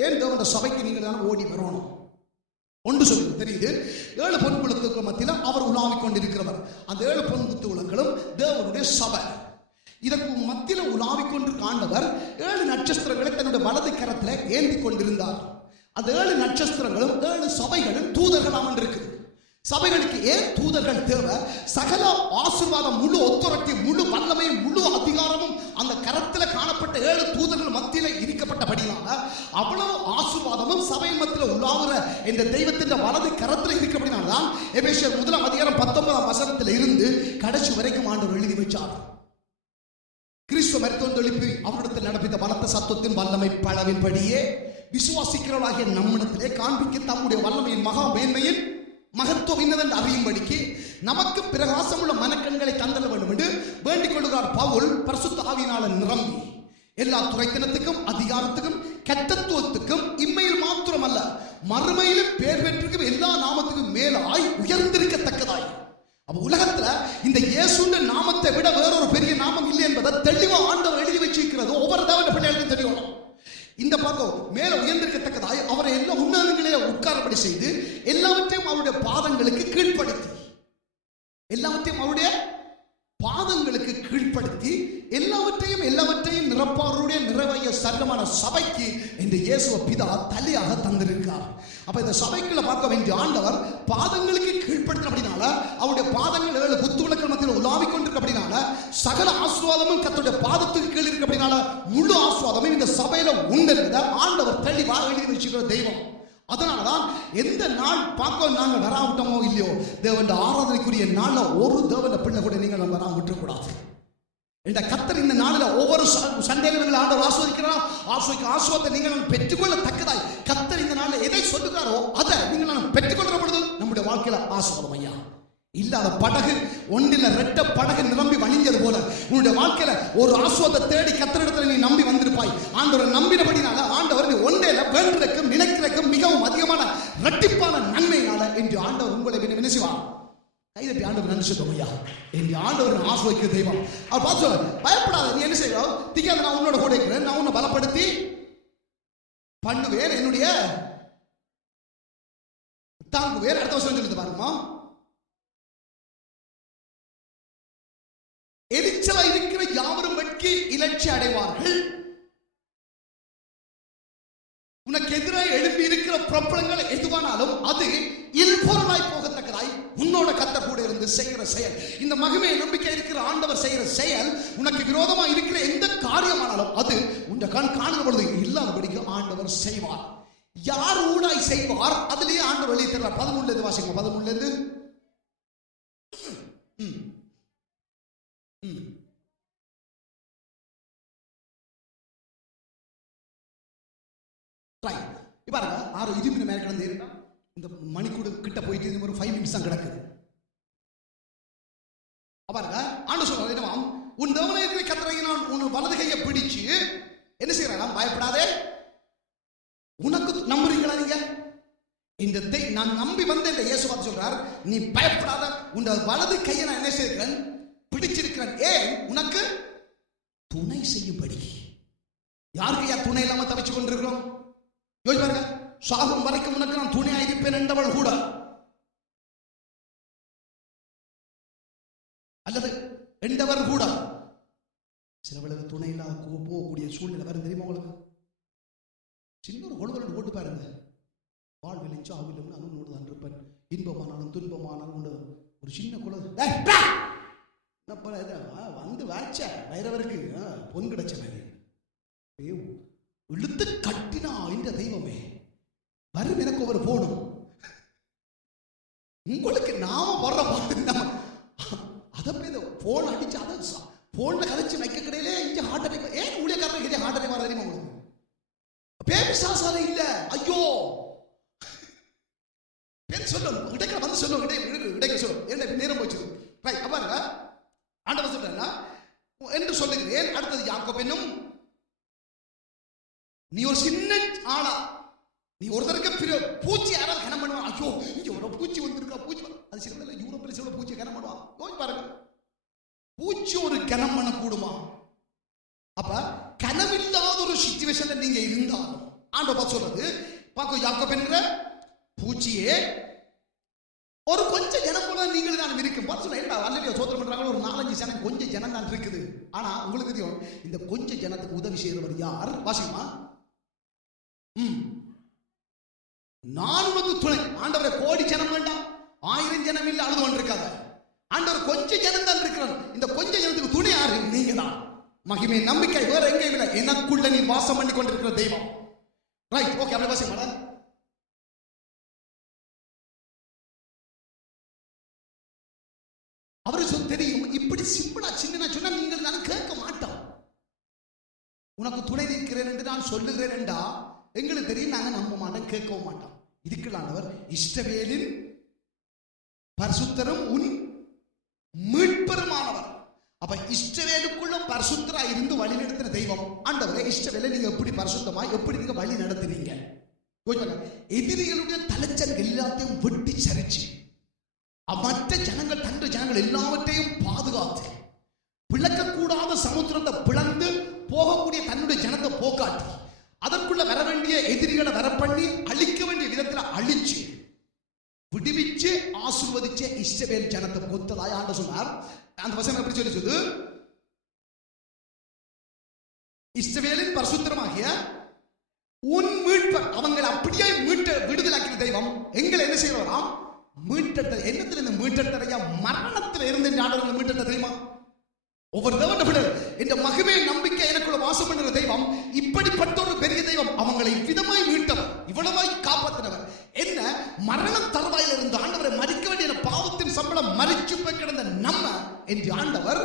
ஏன் தேவன் சபைக்கு நீங்க தானே ஓடி வரணும்? ஒன்று சொல்லி தெரியுது, 7 பொன்குத்துக்கு மத்தியில அவர் உலாவிக் கொண்டிருக்கிறவர். அந்த 7 பொன்குத்து விளக்குகளும் தேவனுடைய சபை. இதற்கு மத்தியில உலாவிக் கொண்டு ஆண்டவர் 7 நட்சத்திரங்களை தன்னுடைய வலது கரத்தில் ஏந்தி கொண்டிருந்தார். அந்த 7 நட்சத்திரங்களும் 7 சபைகளும் தூதர்கள் அமர்ந்திருக்கு. சபைகளுக்கு ஏன் தூதர்கள் தேவை? சகல ஆசீர்வாதம், முழு ஒத்துரைக்கு, முழு வல்லமை, முழு அதிகாரமும் அந்த கரத்தில் காணப்பட்ட 7 தூதர்கள் மத்தியில இருக்கப்பட்டபடினால அவ்வளவு ஆசீர்வாதமும் சபை மத்தியில் உலாவுற இந்த தெய்வத்தின் வலது கரத்தில் இருக்கப்படினால்தான் எபேசியர் 1:19 இருந்து கடைசி வரைக்கும் ஆண்டவர் எழுதி வச்சார். கிறிஸ்துவ மருத்துவந்தொழிப்பு அவரிடத்தில் நடப்பித்த பலத்த சத்துவத்தின் வல்லமை பலவின்படியே விசுவாசிக்கிறவர்களாகிய நம்மிடத்திலே காண்பிக்க தம்முடைய வல்லமையின் மகா மேன்மையின் மகத்துவம் என்னதென்று அறியும்படிக்கு நமக்கு பிரகாசமுள்ள மனக்கண்களை தந்தல வேண்டும் என்று வேண்டிக் கொள்கிறார் பவுல். பரிசுத்த ஆவியினால நிரம்பி எல்லா துரைத்தனத்துக்கும் அதிகாரத்துக்கும் கெட்டத்துவத்துக்கும் இம்மையில் மாத்திரமல்ல மறுமையிலும் பேர் பெற்றிருக்கும் எல்லா நாமத்துக்கும் மேலாய் உயர்ந்திருக்கத்தக்கதாய். அப்ப உலகத்துல இந்த இயேசுன்ற நாமத்தை விட வேறொரு பெரிய நாமம் இல்லை என்பதை தெளிவா ஆண்டவர் எழுதி வச்சிருக்கிறது. ஒவ்வொரு தேவனுடைய பிள்ளைகளுக்கும் தெரியும். இந்த பக்கம் மேல உயர்ந்திருக்கத்தக்கதாய் அவரை எல்லா உன்னதங்களிலே உட்காரப்படி செய்து எல்லாவற்றையும் அவருடைய பாதங்களுக்கு கீழ்ப்படுத்தி எல்லாவற்றையும் நிரப்பாருடைய நிறைவைய சர்வமான சபைக்கு இந்த இயேசுவ பிதா தலையாக தந்திருக்கிறார். அப்ப இந்த சபைக்குள்ள பார்க்க வேண்டிய ஆண்டவர் பாதங்களுக்கு கீழ்ப்படுத்தினபடினால அவருடைய பாதங்கள் 7 குத்துவிளக்கு மத்தியில் உலாவிக் கொண்டிருக்கிறபடினால சகல ஆசீர்வாதமும் கர்த்தருடைய பாதத்துக்கு கீழ் இருக்கிறபடினால முழு ஆசீர்வாதமும் இந்த சபையில உண்டு என்பதை ஆண்டவர் தெளிவாக எழுதி வச்சிருக்கிற தெய்வம். அதனாலதான் எந்த நாள் பார்க்க நாங்கள் வராவிட்டோமோ இல்லையோ தேவன் ஆராதனைக்குரிய நாள்ல ஒரு தேவன பிள்ளை கூட நீங்கள் வராம விட்டுறக்கூடாது. இந்த கர்த்தர் இந்த நாளில் ஒவ்வொரு சண்டையிலும் ஆண்டவர் ஆஸ்வதிக்கிறார். ஆஸ்வாதத்தை நீங்கள் பெற்றுக்கொள்ளத்தக்கதாய் கர்த்தர் இந்த நாளில் எதை சொல்லுகிறாரோ அதை நீங்கள் பெற்றுக்கொள்கிற பொழுது நம்முடைய வாழ்க்கையில ஆசீர்வாதம் ஐயா. இல்லாத படகு ஒன்றில் 2 படகு நிரம்பி வழிஞ்சது போல உன்னுடைய வாழ்க்கையில ஒரு ஆசீர்வாதத்தை தேடி கர்த்தரிடத்தில் நீ நம்பி வந்திருப்பாய். ஆண்டவரை நம்பினபடினால ஆண்டவர் நீ ஒன்றையில வேண்டுறதுக்கும் நினைக்கிறதுக்கும் மிகவும் அதிகமான இரட்டிப்பான நன்மையினால என்று ஆண்டவர் உங்களை என்ன செய்வார்? கைதட்டி ஆண்டவர் நன்றி சொல்லுவோம் ஐயா. என் ஆண்டவர் ஆசீர்வதிக்கிற தெய்வம். அவர் பார்த்து சொல்ல பயப்படாத, நீ என்ன செய்வோம் திக்காத, நான் உன்னோட கூட இருக்கிறேன், நான் உன்னை பலப்படுத்தி பண்ணுவேன், என்னுடைய தாங்குவேன். அடுத்த வருஷம் சொல்லிட்டு பாருமா, எரிச்சலா இருக்கிற யாவரும் வெட்கி இலட்சி அடைவார்கள். உனக்கு எதிராக எழுப்பி இருக்கிற பிரபலங்கள் எதுவானாலும் அது இல்பொருளாய் போகத்தக்கதாய் உன்னோட கர்த்தர் கூட இருந்து செய்கிற செயல், இந்த மகிமையை நம்பிக்கை இருக்கிற ஆண்டவர் செய்கிற செயல், உனக்கு விரோதமா இருக்கிற எந்த காரியமானாலும் அது உன் கண் காணுற பொழுது இல்லாதபடிக்கு ஆண்டவர் செய்வார். யார் ஊடாய் செய்வார் அதிலேயே ஆண்டவர் வெளியே தர்றார். 13 வாசிங்க. 13 பாருங்க. 6 20 மேல கிடந்து இந்த மணிக்கூடு கிட்ட போயிட்டு இந்த ஒரு 5 நிமிஷம் கிடக்குது. பாருங்க ஆண்டு சொல்றாரு என்னவா, உன் தேவனாகிய கர்த்தரை நான் உன் வலது கையை பிடிச்சு என்ன செய்யறான், பயப்படாதே. உனக்கு நம்புறீங்களா நீங்க? இந்த நான் நம்பி வந்த இந்த இயேசு பார்த்து சொல்றார், நீ பயப்படாத, உன் வலது கையை நான் என்ன செய்கிறேன், பிடிச்சிருக்கிறேன். ஏன்? உனக்கு துணை செய்யும்படி. யாருக்கு யார் துணை இல்லாம தவிச்சு கொண்டிருக்கிறோம்? யோசிச்சு பாருங்க. சாகும் வரைக்கும் உனக்கு நான் துணையாக இருப்பேன் என்றவள் கூட, அல்லது என்றவர் கூட சிலவளுக்கு துணை இல்லாத போகக்கூடிய சூழ்நிலை வரும். தெரியுமா உங்களுக்கு? சின்ன ஒரு குழந்தை போட்டு பாருங்க. வாழ்வில் சாவிலும் நானும் நோடுதான் இருப்பேன், இன்பமானாலும் துன்பமானாலும் உண்டு. ஒரு சின்ன குழந்தை வந்து வாச்ச வைரவருக்கு பொன் கிடைச்ச இழுத்து கட்டினா இந்த தெய்வமே வரும் எனக்கு ஒரு போனும். உங்களுக்கு நாம வர்ற பார்த்து அதை போன் அடிச்சு அதை போன்ல கதைச்சு வைக்க கிடையிலே இங்க ஹார்ட் அட்டாக். ஏன் ஊழியக்காரருக்கு ஹார்ட் அட்டாக் வர தெரியுமா உங்களுக்கு? பேபி சாசால இல்ல. ஐயோ பேர் சொல்லும் இடைக்கிற வந்து சொல்லும் இடைக்கிற சொல்லும் என்ன நேரம் போச்சு. ரைட் பாருங்க. ஆண்டவர் சொல்றா என்று சொல்லுகிறேன். அடுத்தது யாக்கோபு என்னும் நீ ஒரு சின்ன ஆளா, நீ ஒருத்தருக்கு பூச்சி யாராவது கனம் பண்ணுவான். ஐயோ இங்க ஒரு பூச்சி வந்திருக்கா, பூச்சி அது சில யூரோப்பில் சில பூச்சி கனம் பண்ணுவான். யோசிச்சு பாருங்க, பூச்சி ஒரு கனம் பண்ண கூடுமா? அப்ப கனவில்லாத ஒரு சிச்சுவேஷன்ல நீங்க இருந்தாலும் ஆண்டவர் பார்த்து சொல்றது, பாக்க யாக்கோபு என்கிற பூச்சியே ஒரு கொஞ்சம் ஜனம் போல நீங்கள் தான் இருக்கும். பார்த்து சொல்ல என்ன அல்லையா சோத்திரம் பண்றாங்க. ஒரு 4-5 ஜனம் கொஞ்சம் ஜனம் தான் இருக்குது. ஆனா உங்களுக்கு தெரியும் இந்த கொஞ்சம் ஜனத்துக்கு உதவி செய்யறவர் யார்? வாசிமா, நான் உனக்கு துணை. ஆண்டவரை கோடி ஜனம் வேண்டாம், 1000 ஜனம் இல்ல அழுது கொண்டிருக்காத. ஆண்டவர் கொஞ்சம் ஜனம் தான் இருக்கிறார். இந்த கொஞ்சம் ஜனத்துக்கு துணை யாரு? நீங்க தான். மகிமை நம்பிக்கை வேற எங்கேயும் இல்லை, எனக்குள்ள நீ வாசம் பண்ணி கொண்டிருக்கிற தெய்வம். ரைட், ஓகே, அப்படியே வாசி மேடம். அவருக்கு தெரியும் இப்படி சிம்பிளா சின்ன சொன்னா நீங்கள் நான் கேட்க மாட்டோம். உனக்கு துணை நிற்கிறேன் என்று நான் சொல்லுகிறேன் என்றா எங்களுக்கு தெரியும், நாங்க நம்ப மாட்டோம், கேட்கவும் மாட்டோம். இதுக்குள்ளானவர் இஷ்டவேலின் பரிசுத்தரும் உன் அப்ப இஸ்ரவேலுக்குள்ள பரிசுத்தரா இருந்து வழி நடத்தின தெய்வம் ஆண்டவரே. இஸ்ரவேலை நீங்க எப்படி பரிசுத்தமா எப்படி நீங்க வழி நடத்துறீங்க? எதிரிகளுடைய தலைச்சல் எல்லாத்தையும் வெட்டி சரிச்சு மற்ற ஜனங்கள் தண்டு ஜனங்கள் எல்லாவற்றையும் பாதுகாத்து பிளக்கக்கூடாத சமுத்திரத்தை பிளந்து போகக்கூடிய தன்னுடைய ஜனத்தை போக்காட்டி அதற்குள்ள வர வேண்டிய எதிரிகளை வர பண்ணி அழிக்க வேண்டிய விதத்தில் அழிச்சு விடுவிச்சு ஆசீர்வதிச்ச இஸ்ரவேல் ஜனத்தை கொத்ததாய் ஆண்டு சொன்னார். அந்த வசனம் எப்படி சொல்லுது? இஸ்ரவேலின் பரிசுத்தமாகிய உன் மீட்பர் அவங்களை அப்படியே மீட்ட விடுதலாக்கிற தெய்வம் எங்களை என்ன செய்யறாம்? மீட்டெடுத்த என்னத்துல இருந்து மீட்டெடுத்த? மரணத்தில் இருந்து ஆண்டவர்களை மீட்டெடுத்த தெரியுமா? ஒவ்வொரு தேவன் இந்த மகிமை நம்பிக்கை எனக்குள்ள வாசம் பண்ணுற தெய்வம் இப்படிப்பட்ட ஒரு பெரிய தெய்வம். அவங்களை இவ்விதமாய் மீட்டவர், இவ்வளவாய் காப்பாற்றினவர். என்ன மரண தருவாயில் இருந்த ஆண்டவரை மறிக்க வேண்டிய பாவத்தின் சம்பளம் மறிச்சு போய் கிடந்த நம்ம என்று ஆண்டவர்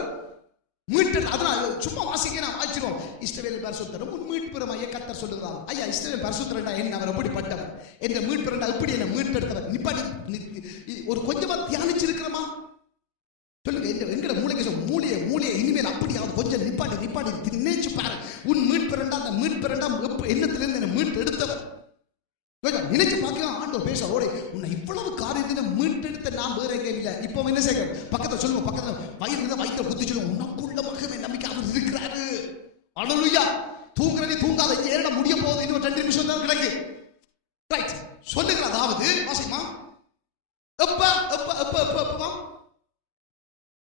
மீட்டல். அதனால சும்மா வாசிக்க நான் ஆச்சரியம். இஸ்ரவேல் பரிசுத்தரும் உன் மீட்புறமைய கர்த்தர் சொல்லுகிறார். ஐயா, இஸ்ரவேல் பரிசுத்தரண்டா என்ன? அவர் எப்படிப்பட்டவர்? என்ற மீட்புறண்டா எப்படி என்ன மீட்டெடுத்தவர்? நிப்பாடி ஒரு கொஞ்சமா தியானிச்சிருக்கிறோமா? சொல்லுங்க. எங்கட மூளைக்கு மூளையை இனிமேல் அப்படியாவது கொஞ்சம் நிப்பாட்டி நினைச்சு பாரு. உன் மீட்புறண்டா அந்த மீட்புறண்டா என்னத்திலிருந்து என்ன மீட்டு எடுத்தவர் நினைச்சு பார்க்கலாம். ஆண்டவர் பேச ஓடே உன்னை இவ்வளவு காரியத்தின மீட்டெடுத்த நான் வேற எங்கேயும் இல்லை. இப்போ என்ன செய்ய பக்கத்தில் சொல்லுவோம், பக்கத்தில் வயிற்று குத்தி சொல்லுவோம், உனக்குள்ள மகமே நம்பிக்கை அவர் இருக்கிறாரு. அல்லேலூயா. தூங்குறதே தூங்காத ஏறிட முடிய போகுது, இன்னும் 2 நிமிஷம் தான் கிடக்கு. ரைட் சொல்லுகிற அதாவது வாசிமா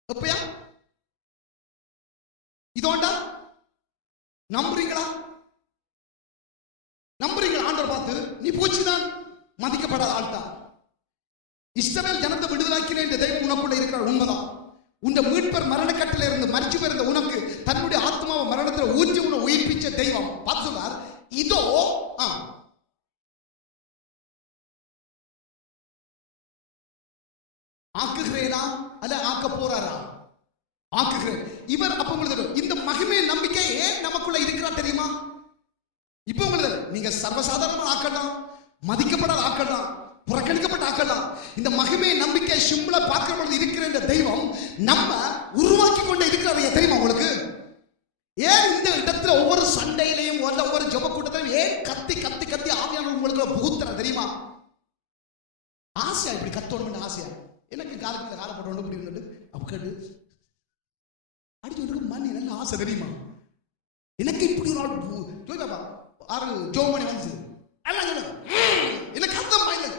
எப்பயா இதோண்டா நம்புறீங்களா? ஆண்டவர் பார்த்து நீ போச்சுதான் மதிக்கப்படாத ஆள்தான். இஸ்ரவேல் ஜனத்தை விடுதலாக்கின இந்த தெய்வம் உனக்குள்ள இருக்கிற உண்மைதான். உன் மீட்பர் மரணக்கட்டில இருந்து மரிச்சு பிறந்த உனக்கு தன்னுடைய ஆத்மாவை மரணத்தில் ஊற்றி உன்னை உயிர்ப்பிச்ச தெய்வம் பார்த்து சொன்னார், இதோ ஆக்குகிறேனா அல்ல ஆக்க போறாரா? ஆக்குகிறேன். இவர் அப்ப உங்களுக்கு இந்த மகிமை நம்பிக்கை ஏன் நமக்குள்ள இருக்கிறா தெரியுமா? இப்ப உங்களுக்கு நீங்க சர்வசாதாரணமா ஆக்கலாம், மதிக்கப்படாத ஆக்கலாம், புறக்கணிக்கப்பட்ட ஆக்கலாம். இந்த மகிமை நம்பிக்கை சிம்பிள பார்க்கிற பொழுது இருக்கிற இந்த தெய்வம் நம்ம உருவாக்கி கொண்டே இருக்கிறார். தெரியுமா உங்களுக்கு? ஏன் இந்த இடத்துல ஒவ்வொரு சண்டையிலையும் ஒவ்வொரு ஜெப கூட்டத்திலும் ஏன் கத்தி கத்தி கத்தி ஆவியானவர் உங்களுக்கு புகுத்துற தெரியுமா? ஆசையா இப்படி கத்தோணும் ஆசையா. எனக்கு காலத்துல காலப்பட்டு இப்படி அப்ப கேட்டு அடிச்சு மணி நல்ல ஆசை தெரியுமா? எனக்கு இப்படி ஒரு நாள் 6 ஜோமணி வந்து எனக்கு அர்த்தம் இல்லை.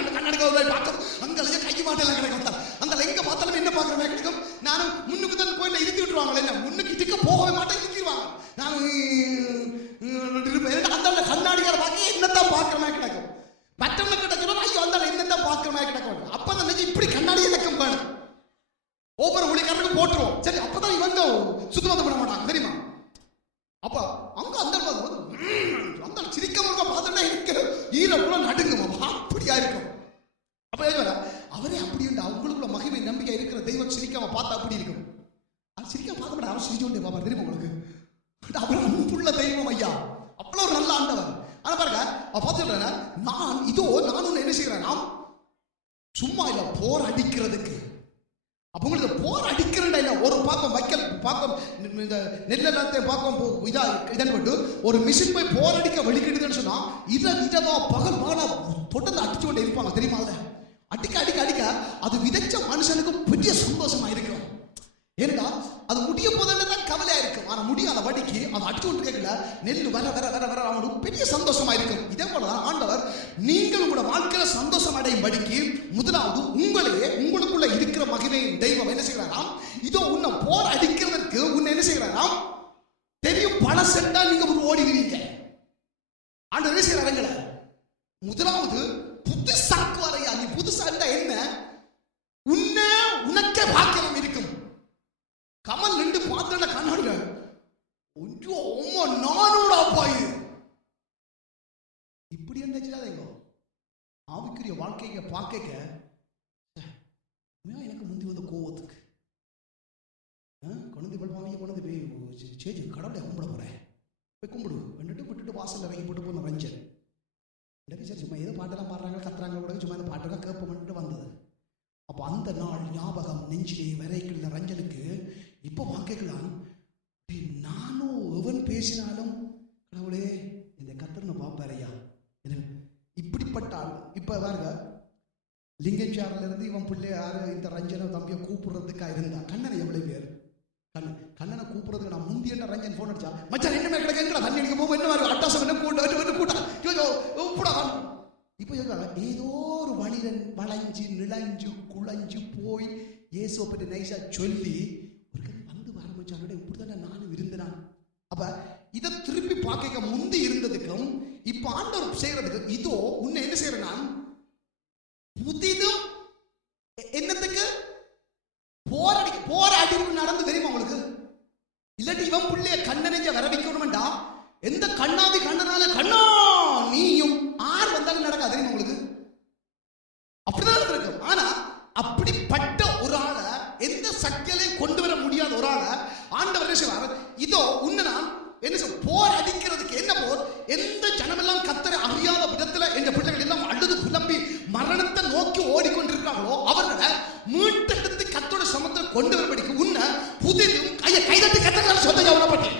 அந்த கண்ணாடிக்க பார்க்க அங்கே கை மாட்டெல்லாம் கிடைக்கும். அந்த எங்க பார்த்தாலும் என்ன பார்க்குற கிடைக்கும். நானும் முன்னுக்கு தான் போய் இறுத்தி விட்டுருவாங்க. என்ன முன்னுக்கு இதுக்கு போகவே மாட்டேன், இறுத்திடுவாங்க. நான் அந்த கண்ணாடிக்கார பார்க்க என்னத்தான் பார்க்குற மாதிரி கிடைக்கும். மற்றவங்க கிட்ட சொன்னா ஐயோ அந்த என்னத்தான் பார்க்குற மாதிரி கிடைக்கும். அப்பதான் நினைச்சு இப்படி கண்ணாடி இலக்கம் வேணும். ஒவ்வொரு ஒளிக்காரனுக்கும் போட்டுருவோம். சரி, அப்பதான் இவங்க சுத்தமாக பண்ண மாட்டாங்க தெரியுமா? அப்ப அங்க அந்த அந்த சிரிக்க பார்த்தோம்னா எனக்கு ஈரக்குள்ள நடுங்கும். அப்படியா இருக்கும். அப்ப அவரே அப்படி உண்டு. அவங்களுக்குள்ள மகிமை நம்பிக்கை இருக்கிற தெய்வம் சிரிக்காம பார்த்தா அப்படி இருக்கும். அது சிரிக்காம பார்க்க மாட்டேன், அவர் சிரிச்சு கொண்டே பாப்பார் தெரியுமா உங்களுக்கு? அவ்வளவு அன்புள்ள தெய்வம் ஐயா, அவ்வளவு ஒரு நல்ல ஆண்டவர். ஆனா பாருங்க பார்த்துட்டேன் நான் இதோ நானும் என்ன செய்கிறேன், நாம் சும்மா இல்ல போர் அடிக்கிறதுக்கு. அப்ப உங்களுக்கு போர் அடிக்கிறேன் இல்ல, ஒரு பாக்கம் வைக்கல் பாக்கம் இந்த நெல்லெல்லாத்தையும் பாக்கம் இதன் விட்டு ஒரு மிஷின் போய் போர் அடிக்க வெளிக்கிடுதுன்னு சொன்னா இதவா பகல் மகளா தொடர்ந்து அடிச்சு கொண்டே இருப்பாங்க தெரியுமா? அடிக்க அடிக்க அடிக்க அது விதைச்ச மனுஷனுக்கு பெரிய சந்தோஷமா இருக்கும். ஏன்னா அது முடிய போதுதான் கவலையா இருக்கும். ஆனா முடியாத வடிக்கு அதை அடிச்சு கொண்டு கேட்கல நெல் வர வர வர வர அவனுக்கு பெரிய சந்தோஷமா இருக்கும். இதே போலதான் ஆண்டவர் நீங்கள் உங்களோட வாழ்க்கையில சந்தோஷம் அடையும் படிக்கு முதலாவது உங்களையே உங்களுக்குள்ள இருக்கிற மகிமை தெய்வம் என்ன செய்கிறாராம், இதோ உன்னை போர் அடிக்கிறதுக்கு உன்னை என்ன செய்கிறாராம் தெரியும். பல செண்டா நீங்க ஓடிக்கிறீங்க. ஆண்டவர் என்ன செய்யறாருங்கள முதலாவது புதுசாக்குவாரையா. நீ புதுசா இருந்தா என்ன உனக்கே பாக்கியம் இருக்கும். கமல் நின்று பார்த்த கண்ணாடில நானோட அப்பாயு இப்படி என்ன ஆவிக்குரிய வாழ்க்கையை பார்க்க எனக்கு முந்தி வந்த கோவத்துக்கு குழந்தை பல்பாவையை குழந்தை சேச்சு கடவுளை கும்பிட போறேன் போய் கும்பிடு வந்துட்டு விட்டுட்டு வாசல் இறங்கி போட்டு போன ரஞ்சன் சரி சும்மா ஏதோ பாட்டெல்லாம் பாடுறாங்க கத்துறாங்க கூட சும்மா இந்த பாட்டெல்லாம் கேட்போம்ட்டு வந்தது. அப்போ அந்த நாள் ஞாபகம் நெஞ்சிலே வரைக்கிற ரஞ்சனுக்கு இப்போ பேசினாலும் கடவுளே இந்த கத்தர்னு பாப்பாரையா. இப்படிப்பட்ட ஆள். இப்ப பாருங்க, லிங்கச்சாரில இருந்து இவன் பிள்ளை யாரு இந்த ரஞ்சனை தம்பியை கூப்பிடுறதுக்கா இருந்தா. கண்ணனை எவ்வளவு பேர் கண்ணனை கூப்பிடுறதுக்கு நான் முந்தி என்ன ரஞ்சன் போன் அடிச்சா, மச்சான் என்ன கிடக்கா தண்ணி அடிக்க போகும் என்ன அட்டாசம் என்ன கூட்டா. இப்ப ஏதோ ஒரு வளைஞ்சு நிளைஞ்சு குழஞ்சு போய் இயேசுவை பற்றி நைசா சொல்லி ஒரு வந்து ஆரம்பிச்சாங்க. இப்படித்தானே நானும் இருந்தேன். அப்ப இதை திருப்பி பார்க்க முந்தி இருந்ததுக்கும் இப்ப ஆண்டவர் செய்யறதுக்கு இதோ உன்னை என்ன செய்யறேன் நான் புதிதும் என்னத்துக்கு போராடி நடந்து தெரியுமா உங்களுக்கு? இல்லாட்டி இவன் பிள்ளைய கண்ணனெஞ்ச வர வைக்கணும்டா. எந்த கண்ணாதி கண்ணனால கண்ணா நீயும் ஆர் வந்தாலும் நடக்காது தெரியுமா உங்களுக்கு? அப்படிதான் இருக்கும். ஆனா அப்படிப்பட்ட ஒரு ஆளை எந்த சக்தியையும் கொண்டு வர முடியாத ஒரு ஆளை ஆண்டவர் என்ன செய்வார்? இதோ உன்னை நான் என்ன செய்ய போர் அடிக்கிறதுக்கு. என்ன போர்? எந்த ஜனமெல்லாம் கத்தரை அறியாத விதத்துல என்ற பிள்ளைகள் எல்லாம் அழுது புலம்பி மரணத்தை நோக்கி ஓடிக்கொண்டிருக்கிறார்களோ அவர்களை மீட்டெடுத்து கத்தோட சமத்தை கொண்டு வரபடிக்கு உன்னை புதிதும் கைதட்டி கத்தரால் சொந்த கவனப்பட்டு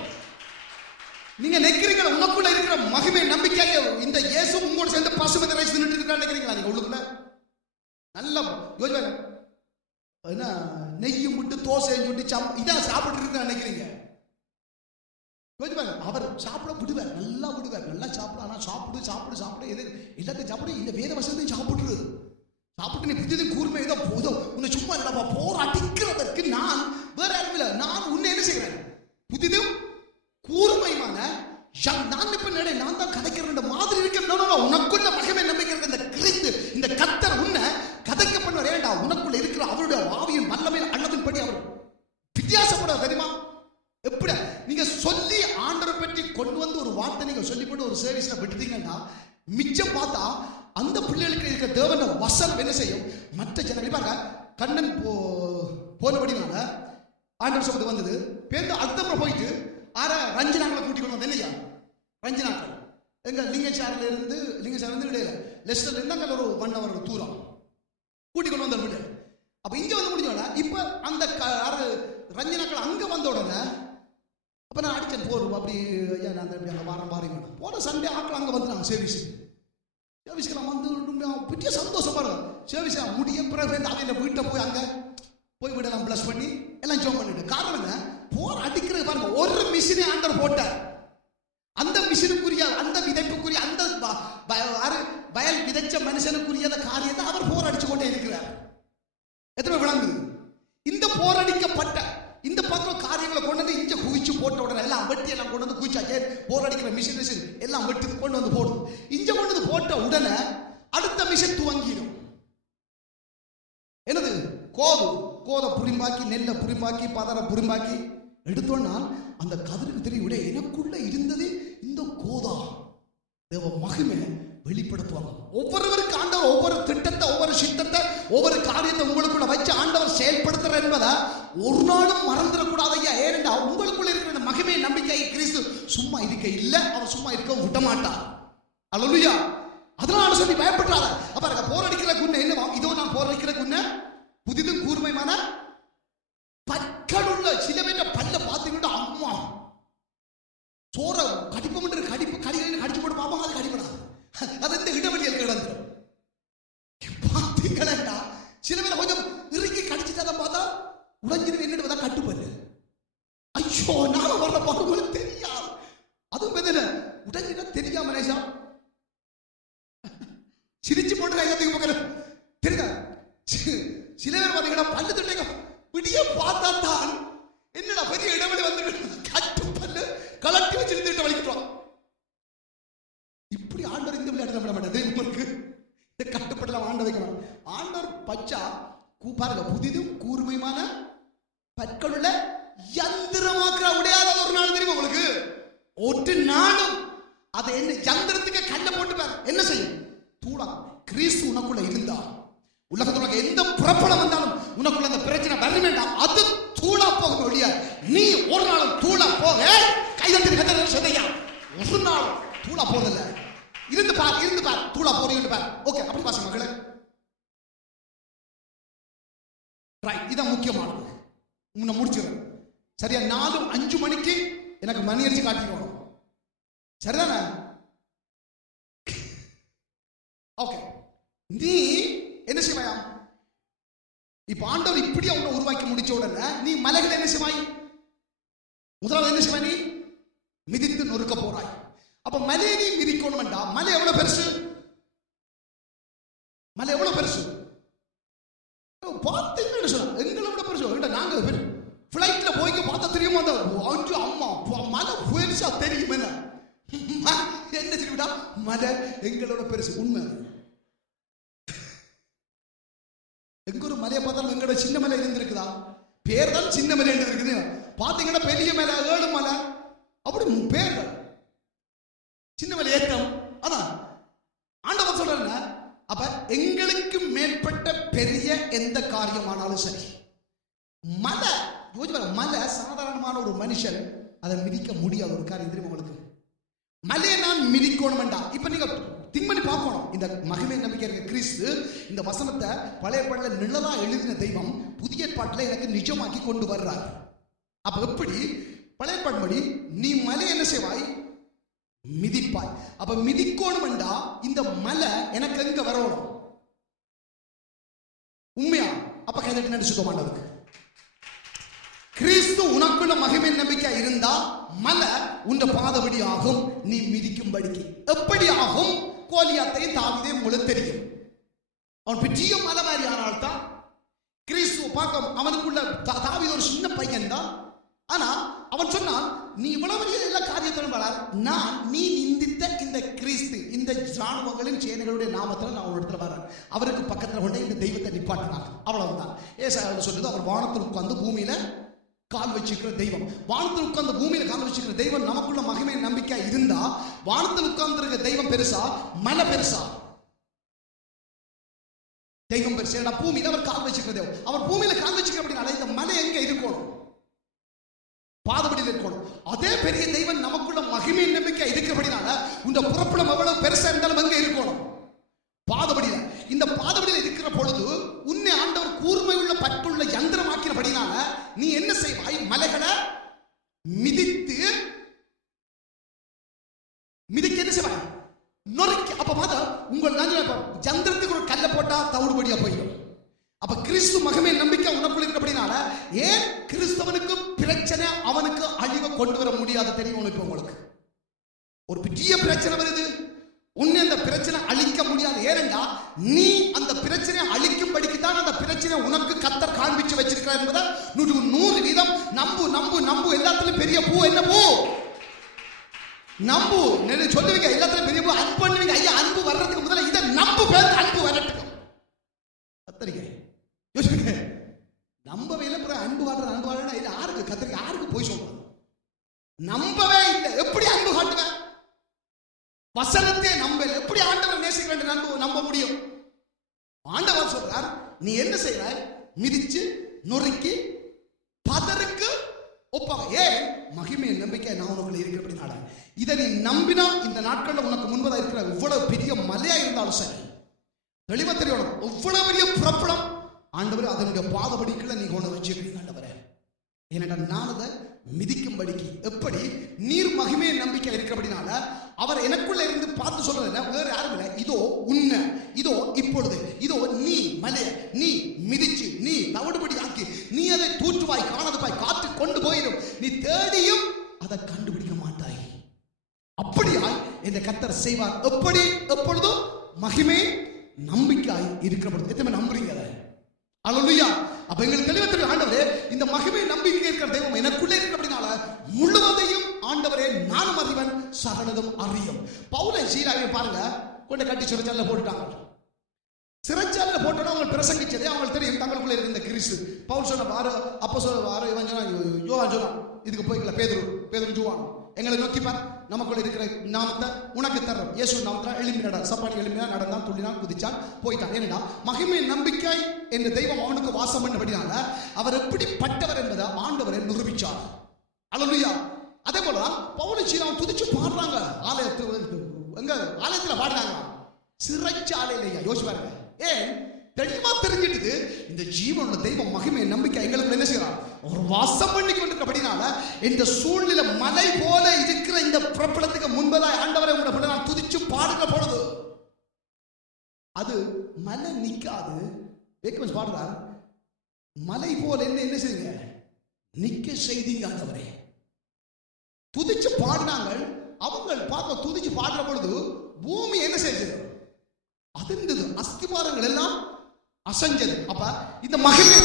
நீங்க நினைக்கிறீங்க உனக்குள்ள இருக்கிற மகிமை நம்பிக்கையாக இந்த இயேசு உங்களோட சேர்ந்து பசுமதி ரைஸ் நின்று இருக்கா நினைக்கிறீங்களா? நீங்க உள்ளுக்குள்ள நல்ல யோசிப்பாங்க. என்ன நெய்யும் விட்டு தோசையும் சுட்டி இதான் சாப்பிட்டு இருக்கா நினைக்கிறீங்க? யோசிப்பாங்க. அவர் சாப்பிட விடுவார், நல்லா விடுவார், நல்லா சாப்பிடு. ஆனா சாப்பிடு எது எல்லாத்தையும் சாப்பிடு. இந்த வேத வசனத்தையும் சாப்பிட்டு நீ புதிதும் கூர்மை ஏதோ போதும் உன்னை சும்மா இல்லப்பா போராடிக்கிறதற்கு நான் வேற யாரும் இல்லை. நான் உன்னை என்ன செய்கிறேன்? புதிதும் கூர்மையான நான் இப்ப நான் தான் கதைக்கிற மாதிரி இருக்கிறேன். உனக்குள்ள மகிமை நம்பிக்கிறது இந்த கிறிஸ்து இந்த கத்தர் உன்னை கதைக்க பண்ணுவார். ஏண்டா உனக்குள்ள இருக்கிற அவருடைய ஆவியின் வல்லமையில் அண்ணதின்படி அவர் வித்தியாசப்படாது தெரியுமா? எப்படி நீங்க சொல்லி ஆண்டரை பற்றி கொண்டு வந்து ஒரு வார்த்தை நீங்க சொல்லி போட்டு ஒரு சர்வீஸ்ல விட்டுட்டீங்கன்னா மிச்சம் பார்த்தா அந்த பிள்ளைகளுக்கு இருக்கிற தேவன வசனம் என்ன செய்யும்? மற்ற ஜனங்கள் பாருங்க, கண்ணன் போனபடினால ஆண்டவர் சபத்து வந்தது பேருந்து அடுத்த போயிட்டு ரஞ்சனாக்களை கூட்டிக் கொண்டு வந்து என்னையா ரஞ்சனாக்கள் எங்க லிங்கச்சாரில இருந்து இடையில லெஸ்டர்ல இருந்து அங்க ஒரு 1 hour தூரம் கூட்டிக் கொண்டு வந்த வீடு. அப்ப இங்க வந்து முடிஞ்சோட இப்ப அந்த ரஞ்சனாக்கள் அங்க வந்த உடனே அப்ப நான் அடிச்சேன் போறோம் அப்படி ஐயா நான் அப்படி அங்க வாரம் பாருங்க போன சண்டே ஆக்கள் அங்க வந்துட்டாங்க சேவிஸ்க்கெல்லாம் வந்து பெரிய சந்தோஷமா இருக்கும். சேவிஸ் முடிய பிறகு அவங்க வீட்டை போய் அங்க போய் வீடெல்லாம் பிளஸ் பண்ணி எல்லாம் ஜோம் பண்ணிட்டு காரணம் என்ன? போர் அடிக்கிறது பாருங்க. ஒரு மிஷினை ஆண்டவர் போட்டார். அந்த மிஷினுக்குரிய அந்த விதைப்புக்குரிய அந்த வயல் விதைச்ச மனுஷனுக்குரிய காரியத்தை அவர் போர் அடிச்சு கொண்டே இருக்கிறார். எத்தனை விளங்குது? இந்த போரடிக்கப்பட்ட இந்த பக்கம் காரியங்களை கொண்டு வந்து இங்க குவிச்சு போட்ட உடனே எல்லாம் வெட்டி எல்லாம் கொண்டு வந்து குவிச்சாச்சே போர் அடிக்கிற மிஷின் எல்லாம் வெட்டி கொண்டு வந்து போடும். இங்க கொண்டு வந்து போட்ட உடனே அடுத்த மிஷின் துவங்கிடும். என்னது? கோதை புரிம்பாக்கி நெல்லை புரிம்பாக்கி பதற புரிம்பாக்கி எடுத்தோன்னா அந்த கதிருக்கு தெரியும் விட எனக்குள்ள இருந்தது இந்த கோதா தேவ மகிமை வெளிப்படுத்துவாங்க. ஒவ்வொருவருக்கு ஆண்டவர் ஒவ்வொரு திட்டத்தை ஒவ்வொரு சித்தத்தை ஒவ்வொரு காரியத்தை உங்களுக்குள்ள வச்சு ஆண்டவர் செயல்படுத்துற என்பதை ஒரு நாளும் மறந்துடக்கூடாது ஐயா. ஏனென்றா உங்களுக்குள்ள இருக்கிற இந்த மகிமை நம்பிக்கை கிறிஸ்து சும்மா இருக்க இல்லை, அவர் சும்மா இருக்க விட மாட்டார். அல்லேலூயா. அதனால சொல்லி பயப்பட்டாத. அப்ப போரடிக்கிற குன்ன என்ன? இதோ நான் போரடிக்கிற குன்ன புதிதும் கூர்மையான பற்களுள்ள சில பேர பல்ல பார்த்தீங்கன்னா அம்மா சோற கடிப்பு கடிச்சு போட்டு பாப்பா அது கடிப்படாது. அது இந்த இடைவெளியில் கிடந்து பார்த்தீங்களா? சில பேர் கொஞ்சம் இறுக்கி கடிச்சுட்டா பார்த்தா உடஞ்சிரு என்னட்டு கட்டுப்பது. ஐயோ நாம வர்ற பாருங்க தெரியாது. அதுவும் பதில உடஞ்சிட்டா தெரியாம நேசா சிரிச்சு போட்டு கையத்துக்கு பக்கம் தெரியுதா? சில பேர் பார்த்தீங்கன்னா பல்லு திட்டங்க விடிய பார்த்தா தான் என்னடா பெரிய இடைவெளி வந்து கட்டு பல்லு கலட்டி வச்சு திட்ட வலிக்கிறோம். இப்படி ஆண்டவர் இந்த விளையாட்டு விட மாட்டாது. உங்களுக்கு இந்த கட்டுப்படலாம் ஆண்ட வைக்கணும். ஆண்டவர் பச்சா பாருங்க புதிதும் கூர்மையான பற்களுள்ள யந்திரமாக்குற உடையாத ஒரு நாள் தெரியுமா உங்களுக்கு? ஒரு நாளும் அதை என்ன யந்திரத்துக்கு கல்ல போட்டு பாரு என்ன செய்யும்? தூளா. கிறிஸ்து உனக்குள்ள இருந்தா உலகத்துல எந்த புறப்படம் வந்தாலும் உனக்குள்ள அந்த பிரச்சனை வர வேண்டாம். அது தூளா போக ஒழிய நீ ஒரு நாளும் தூளா போக கைதட்டி கத்தரை சொன்னையா ஒரு நாள் தூளா போறதில்ல. இருந்து பார் தூளா போறீங்கன்னு பார். ஓகே அப்படி பாச மகளே ரைட். இதான் முக்கியமானது. உன்னை முடிச்சிடும் சரியா. 4-5 மணிக்கு எனக்கு மணி அடிச்சு காட்டிடுவோம். சரிதானே? ஓகே, நீ என்ன செய்வாயா? இப்ப ஆண்டவர் இப்படி அவனை உருவாக்கி முடிச்ச உடனே நீ மலைகளை என்ன செய்வாய்? முதலாவது என்ன செய்வாய்? நீ மிதித்து நொறுக்க போறாய். அப்ப மலையை நீ மிதிக்கணும்டா. மலை எவ்வளவு பெருசு? மலை எவ்வளவு பெருசு? பார்த்தீங்கன்னு சொன்னா எங்களை விட பெருசு. நாங்க பிளைட்ல போய்க்க பார்த்தா தெரியுமா? அந்த அஞ்சு அம்மா மலை பெருசா தெரியும். என்ன தெரியுமா? மலை எங்களோட பெருசு. உண்மை. எங்க ஒரு மலையை பார்த்தாலும் எங்களோட சின்ன மலை இருந்திருக்குதா? பேர் தான் சின்ன மலை இருக்குது. பாத்தீங்கன்னா பெரிய மலை, 7 மலை, அப்படி பேர்கள். சின்ன மலை ஏற்றம். அதான் ஆண்டவர் சொல்றாங்க. அப்ப எங்களுக்கு மேற்பட்ட பெரிய எந்த காரியமானாலும் சரி, மலை மலை சாதாரணமான ஒரு மனுஷன் அதை மிதிக்க முடியாத ஒரு காரியம் தெரியுமா உங்களுக்கு? மலையை நான் மிதிக்கணும். இப்ப நீங்க திங்க் பண்ணி பார்க்கணும். இந்த மகிமை நம்பிக்கை இருக்க கிறிஸ்து இந்த வசனத்தை பழைய பாடல நிழலா எழுதின தெய்வம் புதிய பாட்டில் எனக்கு நிஜமாக்கி கொண்டு வர்றார். அப்ப எப்படி பழைய பாட்படி நீ மலை என்ன செய்வாய்? மிதிப்பாய். அப்ப மிதிக்கணும்டா இந்த மலை எனக்கு எங்க வரணும்? உண்மையா? அப்ப கைதட்டி நடிச்சுக்க மாட்டதுக்கு. கிறிஸ்து உனக்குள்ள மகிமை நம்பிக்கை இருந்தா மலை உண்ட பாதபடி ஆகும். நீ மிதிக்கும்படிக்கு எப்படி ஆகும்? கோலியாத்தை தாவீதை உங்களுக்கு தெரியும். அவன் பெரிய மலை மாதிரி ஆனால்தான் கிறிஸ்துவ பார்க்க அவனுக்குள்ள தாவீது ஒரு சின்ன பையன் தான். ஆனா அவன் சொன்னான், நீ இவ்வளவு எல்லா காரியத்திலும் வளர், நான் நீ நிந்தித்த இந்த கிறிஸ்து இந்த ராணுவங்களின் சேனைகளுடைய நாமத்தில் நான் ஒரு இடத்துல வரேன். அவருக்கு பக்கத்தில் கொண்டு இந்த தெய்வத்தை நிப்பாட்டினாங்க. அவ்வளவுதான். ஏசாயா சொல்றது, அவர் வானத்தில் உட்கார்ந்து பூமியில கால் வச்சுக்கிற தெய்வம். வானத்தில் உட்கார்ந்து பூமியில கால் வச்சுக்கிற தெய்வம் நமக்குள்ள மகிமை நம்பிக்கை இருந்தா வானத்தில் உட்கார்ந்து இருக்க தெய்வம் பெருசா மலை பெருசா? தெய்வம் பெருசா? பூமியில அவர் கால் வச்சுக்கிற தெய்வம். அவர் பூமியில கால் வச்சுக்கிற அப்படின்னால இந்த மலை எங்க இருக்கணும்? பாதபடியில் இருக்கணும். அதே பெரிய தெய்வம் நமக்குள்ள மகிமை நம்பிக்கை இருக்கிறபடினால இந்த புறப்படம் எவ்வளவு பெருசா இருந்தாலும் எங்க இருக்கணும்? பாதபடியில. இந்த பாதபடியில் இருக்கிற பொழுது உன்னை ஆண்டவர் கூர்மை உள்ள பற்றுள்ள யந்திரமாக்கிறபடினால நீ என்ன செய்வாய்? மலைகளை மிதித்து மிதிக்க என்ன செய்வாய்? நொறுக்கி. அப்ப மாத உங்கள் யந்திரத்துக்கு ஒரு கல்லை போட்டா தவிடுபடியா போயிடும். அப்ப கிறிஸ்து மகிமை நம்பிக்கை உனக்குள்ள இருக்கிறபடினால ஏன் கிறிஸ்தவனுக்கு பிரச்சனை அவனுக்கு அழிவை கொண்டு வர முடியாது தெரியும்? உங்களுக்கு ஒரு பெரிய பிரச்சனை வருது, உன்னை அந்த பிரச்சனை அழிக்க முடியாது. ஏனென்றா நீ அந்த பிரச்சனை அழிக்கும்படிக்கு தான் அந்த பிரச்சனை உனக்கு கர்த்தர் காண்பிச்சு வச்சிருக்கிறார் என்பதை 100% நம்பு நம்பு நம்பு. எல்லாத்துலயும் பெரிய பூ என்ன பூ? நம்பு. சொல்லுவீங்க எல்லாத்துலயும் பெரிய பூ அன்பு பண்ணுவீங்க. ஐயா அன்பு வர்றதுக்கு முதல்ல இதை நம்பு, பேர் அன்பு வரட்டுக்கும். கத்தரிக்கை யோசிப்பீங்க, நம்பவே இல்லை. அன்பு காட்டுற அன்பு காட்டுறா இல்லை. யாருக்கு கத்தரிக்கை? யாருக்கு போய் சொல்றாங்க? நம்பவே இல்லை. எப்படி அன்பு காட்டுவேன்? வசனத்தை நம்ப எப்படி ஆண்டவர் நேசிக்கிறேன் நம்ப முடியும்? ஆண்டவர் சொல்றார், நீ என்ன செய்றாய்? மிதிச்சு நொறுக்கி பதருக்கு ஒப்பாக. ஏன்? மகிமை நம்பிக்கை நான் உனக்குள்ள இருக்கிறபடினால. இதை நீ நம்பினா இந்த நாட்கள்ல உனக்கு முன்பதா இருக்கிற இவ்வளவு பெரிய மலையா இருந்தாலும் சரி, தெளிவா தெரியணும். இவ்வளவு பெரிய புறப்படம் ஆண்டவர் அதனுடைய பாதபடிக்குள்ள நீ கொண்டு வச்சிருக்கீங்க ஆண்டவரே. ஏனென்றால் நான் அதை மிதிக்கும்படிக்கு. எப்படி? நீர் மகிமையை நம்பிக்கை இருக்கிறபடினால அவர் எனக்குள்ள இருந்து பார்த்து சொல்றது என்ன? வேற யாரும் இல்லை. இதோ உன்னை, இதோ இப்பொழுது, இதோ நீ மலைய நீ மிதிச்சு நீ தவிடுபடி ஆக்கி நீ அதை தூற்றுவாய், காணதுபாய், காத்து கொண்டு போயிடும். நீ தேடியும் அதை கண்டுபிடிக்க மாட்டாய். அப்படியாய் இந்த கர்த்தர் செய்வார். எப்படி? எப்பொழுதும் மகிமை நம்பிக்கையாய் இருக்கிற பொழுது. எத்தனை நம்புறீங்க அதை? அல்லேலூயா. அப்ப எங்களுக்கு தெளிவா தெரியும், ஆண்டவரே இந்த மகிமை நம்பிக்கை இருக்கிற தெய்வம் எனக்குள்ளே இருக்கிற அப்படினால முழுவதையும் ஆண்டவரே நானும் அறிவன் சகலதும் அறியும். பவுலை சீலாவை பாருங்க, கொண்டு கட்டி சிறைச்சாலையில போட்டுட்டாங்க. சிறைச்சாலையில போட்டோன்னா அவங்க பிரசங்கிச்சதே அவங்களுக்கு தெரியும் தங்களுக்குள்ள இருக்க இந்த கிறிஸ்து. பவுல் சொன்ன பாரு, அப்ப சொல்ல பாரு, இவன் சொன்னா யோவான் சொன்னான், இதுக்கு போய்க்கல பேதுரு ஜோவான் எங்களை நோக்கி பார், நமக்குள்ள இருக்கிற நாமத்தை உனக்கு தர்றோம். இயேசு நாமத்தில் எழுப்பி நட. சப்பானி எழுப்பினா, நடந்தான், துள்ளினான், குதிச்சான், போயிட்டான். ஏன்னா மகிமை நம்பிக்கை என்ற தெய்வம் அவனுக்கு வாசம் பண்ணபடினால அவர் எப்படிப்பட்டவர் என்பதை ஆண்டவரை நிரூபிச்சார். அல்லேலூயா. அதே போலதான் பவுலும் சீலாவும் துதிச்சு பாடுறாங்க. எங்க ஆலயத்தில் பாடுறாங்க, சிறைச்சாலையிலையா. யோசிச்சு பாருங்க. ஏன்? தெளிவா தெரிஞ்சிட்டு இந்த ஜீவனோட தெய்வம் மகிமை நம்பிக்கை எங்களுக்கு என்ன செய்யறான்? ஒரு வாசம் பண்ணி கொண்டிருக்கிறபடினால இந்த சூழ்நிலை மலை போல இருக்கிற இந்த புறப்படத்துக்கு முன்பதாக வேக்கமஸ் பாடுறார், மலை போல் என்ன செய்யுங்க, நிக்க செய்தீங்க ஆண்டவரே. துதிச்சு பாடினாங்க. அவங்க பார்க்க துதிச்சு பாடுற பொழுது பூமி என்ன செஞ்சது, அதிர்ந்தது, அஸ்திபாரங்கள் எல்லாம் அசைஞ்சது. அப்ப இந்த மகிமை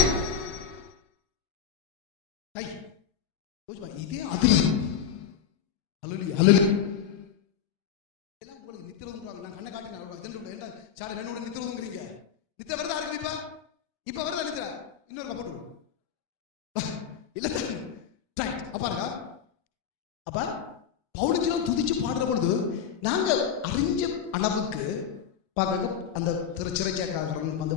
இதே அதிர்வு. எல்லாம் உங்களுக்கு நித்திர ஒதுங்குறாங்க. நான் கண்ணை காட்டி என்னோட நித்திர ஒதுங்குறீங்க. நித்திர வருதா இருக்கு இப்ப வருதா நித்திர? இன்னொரு போட்டு இல்ல அப்பாருங்க. அப்ப பவுலுக்கெல்லாம் துதிச்சு பாடுற பொழுது நாங்க அறிஞ்ச அளவுக்கு பார்க்க அந்த சிறைச்சாக்காரன் வந்து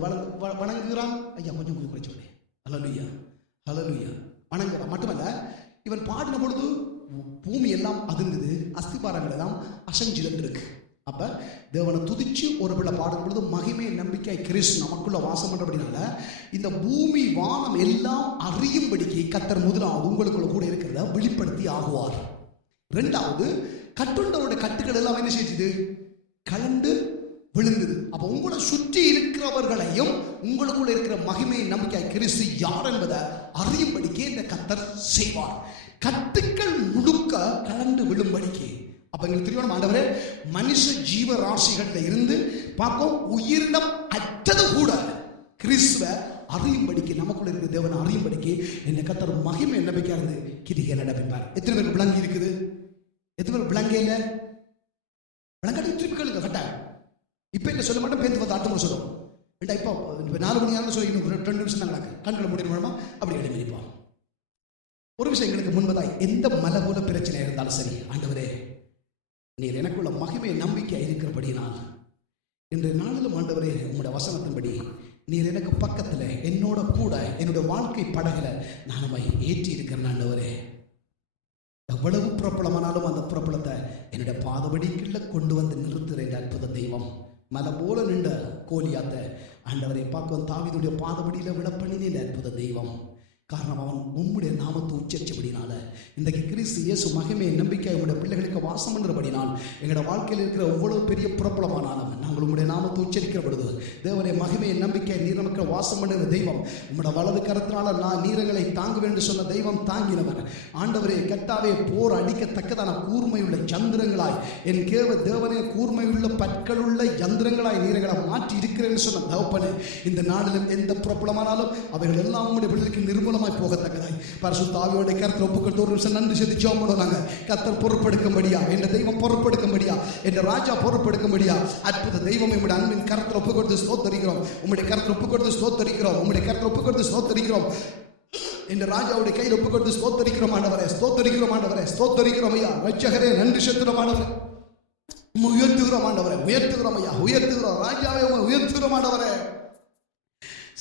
வணங்குகிறான். ஐயா கொஞ்சம் குறைச்சு விடு. ஹல்லேலூயா ஹல்லேலூயா. வணங்குறான் மட்டுமல்ல, இவன் பாடின பொழுது பூமி எல்லாம் அதிர்ந்தது, அஸ்திபாரங்கள் எல்லாம் அசைஞ்சிருந்திருக்கு. அப்ப தேவனை துதிச்சு ஒரு பிள்ளை பாடும் பொழுது மகிமை நம்பிக்கை கிறிஸ்து நமக்குள்ள வாசம் பண்றபடினால இந்த பூமி வானம் எல்லாம் அறியும்படிக்கு கர்த்தர் முதலாவது உங்களுக்குள்ள கூட இருக்கிறத வெளிப்படுத்தி ஆகுவார். இரண்டாவது, கட்டுண்டவருடைய கட்டுகள் எல்லாம் என்ன செய்யுது, கலந்து விழுந்தது. அப்ப உங்களை சுற்றி இருக்கிறவர்களையும் உங்களுக்குள்ள இருக்கிற மகிமை நம்பிக்கை கிறிஸ்து யார் என்பதை அறியும்படிக்கு இந்த கர்த்தர் செய்வார். கட்டுக்கள் முழுக்க கலந்து விழும்படிக்கு. அப்ப எங்களுக்கு தெரியணும், ஆண்டவரே மனுஷ ஜீவ ராசிகள்ல இருந்து பார்ப்போம் உயிரினம் அற்றது கூட கிறிஸ்துவ அறியும்படிக்கு, நமக்குள்ள இருக்கிற தேவனை அறியும்படிக்கு என்ன கர்த்தர் மகிமை நம்பிக்கையா இருந்து கிரியை நடப்பிப்பார். எத்தனை பேருக்கு விளங்கி இருக்குது? எத்தனை பேர் விளங்க இல்ல? விளங்காட்டி திருப்பி கேளுங்க கட்டாயம். இப்ப என்ன சொல்ல மாட்டோம், பேருந்து வந்து அடுத்த முறை சொல்லுவோம். இப்போ 4 மணி நேரம் சொல்லி 2 நிமிஷம் தான் நடக்கு. கண்களை முடியணுமா அப்படி எழுதிப்போம். ஒரு விஷயம் எங்களுக்கு முன்பதாய் எந்த மலை போல பிரச்சனை இருந்தாலும் சரி, ஆண்டவரே நீர் எனக்குள்ள மகிமை நம்பிக்கை இருக்கிறபடினால் இன்றைய நாளிலும் ஆண்டவரே உங்களுடைய வசனத்தின்படி நீர் எனக்கு பக்கத்துல என்னோட கூட என்னுடைய வாழ்க்கை படகுல நான் ஏற்றி இருக்கிறேன். ஆண்டவரே எவ்வளவு புறப்பலமானாலும் அந்த புறப்பலத்தை என்னுடைய பாதபடிக்குள்ள கொண்டு வந்து நிறுத்துறேன். அற்புத தெய்வம் மலை போல நின்ற கோலியாத்த ஆண்டவரை பார்க்க தாவீதுடைய பாதபடியில விட பண்ணினேன். அற்புத தெய்வம். காரணம் அவன் உம்முடைய நாமத்தை உச்சரிச்சபடினால இன்றைக்கு கிறிஸ்து இயேசு மகிமையை நம்பிக்கை உங்களுடைய பிள்ளைகளுக்கு வாசம் பண்ணுறபடினால் எங்களோட வாழ்க்கையில் இருக்கிற ஒவ்வொரு பெரிய புறப்பலமானாலும் நாங்கள் உங்களுடைய நாமத்தை உச்சரிக்கிற பொழுது தேவனுடைய மகிமையை நம்பிக்கை நீர் நமக்கு வாசம் பண்ணுகிற தெய்வம். உங்களோட வலது கரத்தினால நான் நீரங்களை தாங்குவேன் என்று சொன்ன தெய்வம் தாங்கினவர். ஆண்டவரே கர்த்தாவே போர் அடிக்கத்தக்கதான கூர்மையுள்ள யந்திரங்களாய் என் தேவனே கூர்மையுள்ள பற்களுள்ள யந்திரங்களாய் நீரங்களை மாற்றி இருக்கிறேன் சொன்ன தகப்பனே, இந்த நாளிலும் எந்த புறப்பலமானாலும் அவைகள் எல்லாம் உங்களுடைய பிள்ளைகளுக்கு நிர்மூலம் போகத்தக்கதாய் பரிசுத்த ஆவியோட கர்த்தர் ஒப்புக்கொண்டு ஒரு நிமிஷம் நன்றி செலுத்தி ஜெபம் பண்ணுவாங்க. கர்த்தர் பொறுப்பெடுக்கும்படியா, என்ற தெய்வம் பொறுப்பெடுக்கும்படியா, என்ற ராஜா பொறுப்பெடுக்கும்படியா அற்புத தெய்வம் உம்முடைய அன்பின் கர்த்தர் ஒப்புக்கொடுத்து ஸ்தோத்தரிக்கிறோம். உம்முடைய கர்த்தர் ஒப்புக்கொடுத்து ஸ்தோத்தரிக்கிறோம். உம்முடைய கர்த்தர் ஒப்புக்கொடுத்து ஸ்தோத்தரிக்கிறோம். என்ற ராஜாவுடைய கையில் ஒப்புக்கொடுத்து ஸ்தோத்தரிக்கிறோம். ஆண்டவரே ஸ்தோத்தரிக்கிறோம். ஆண்டவரே ஸ்தோத்தரிக்கிறோம். ஐயா ரட்சகரே நன்றி செலுத்துகிறோம். ஆண்டவரே உயர்த்துகிறோம். ஆண்டவரே உயர்த்துகிறோம். ஐயா உயர்த்துகிறோம். ராஜாவே உயர்த்துகிறோம். ஆண்டவரே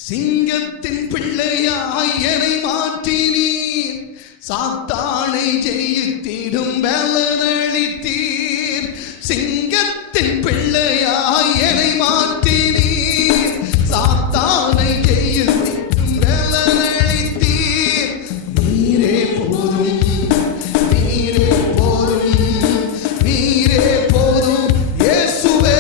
சிங்கத்தின் பிள்ளையாய் என்னை மாற்றினீர், சாத்தானை ஜெயித்திடும் பலனளித்தீர். சிங்கத்தின் பிள்ளையாய் என்னை மாற்றினீர், சாத்தானை ஜெயித்திடும் பலனளித்தீர். நீரே போதும், நீரே போதும், நீரே போதும் இயேசுவே.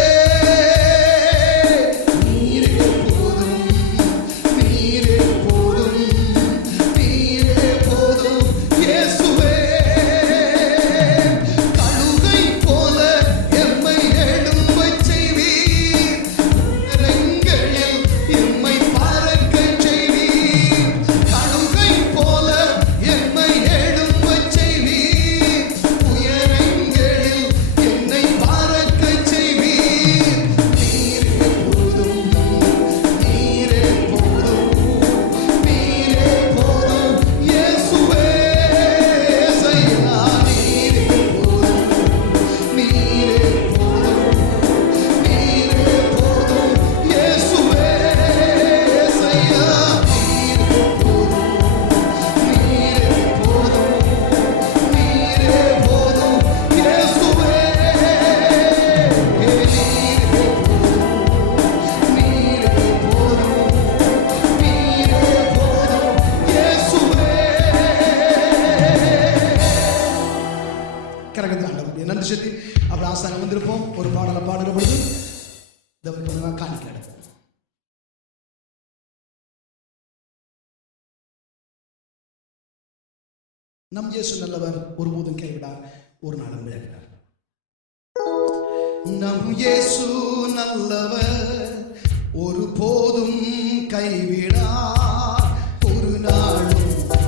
நன்றி செலுத்தி அப்படி ஆசாங்க வந்திருப்போம். ஒரு பாடலை பாடுற பொழுது காணிக்க நம் இயேசு நல்லவர், ஒருபோதும் கைவிடார், ஒரு நாளும் விலகினார். நம் இயேசு நல்லவர், ஒருபோதும் கைவிடார், ஒரு நாளும்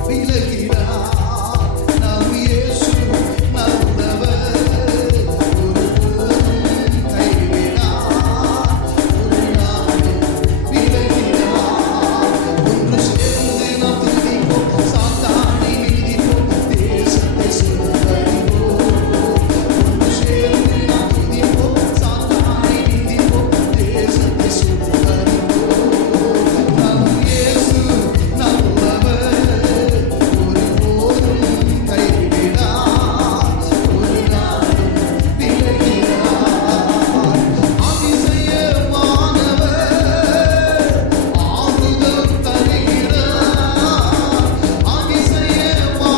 விலகினார். நம் இயேசு நல்லவர், ஒருபோதும் கைவிடார், ஒரு நாளும் விலகினார். ஒன்று சேர்ந்து நாம் துதிப்போம், சாத்தானை மிதிப்போம், தேசத்தை சுதந்தரிப்போம். ஒன்று சேர்ந்து நாம் துதிப்போம், சாத்தானை மிதிப்போம், தேசத்தை சுதந்தரிப்போம். நம் இயேசு நல்லவர், ஒருபோதும் கைவிடார், ஒரு நாளும் விலகினார். அதிசயமானவர், ஆறுதல் தருகிறார். அதிசயமானவர்,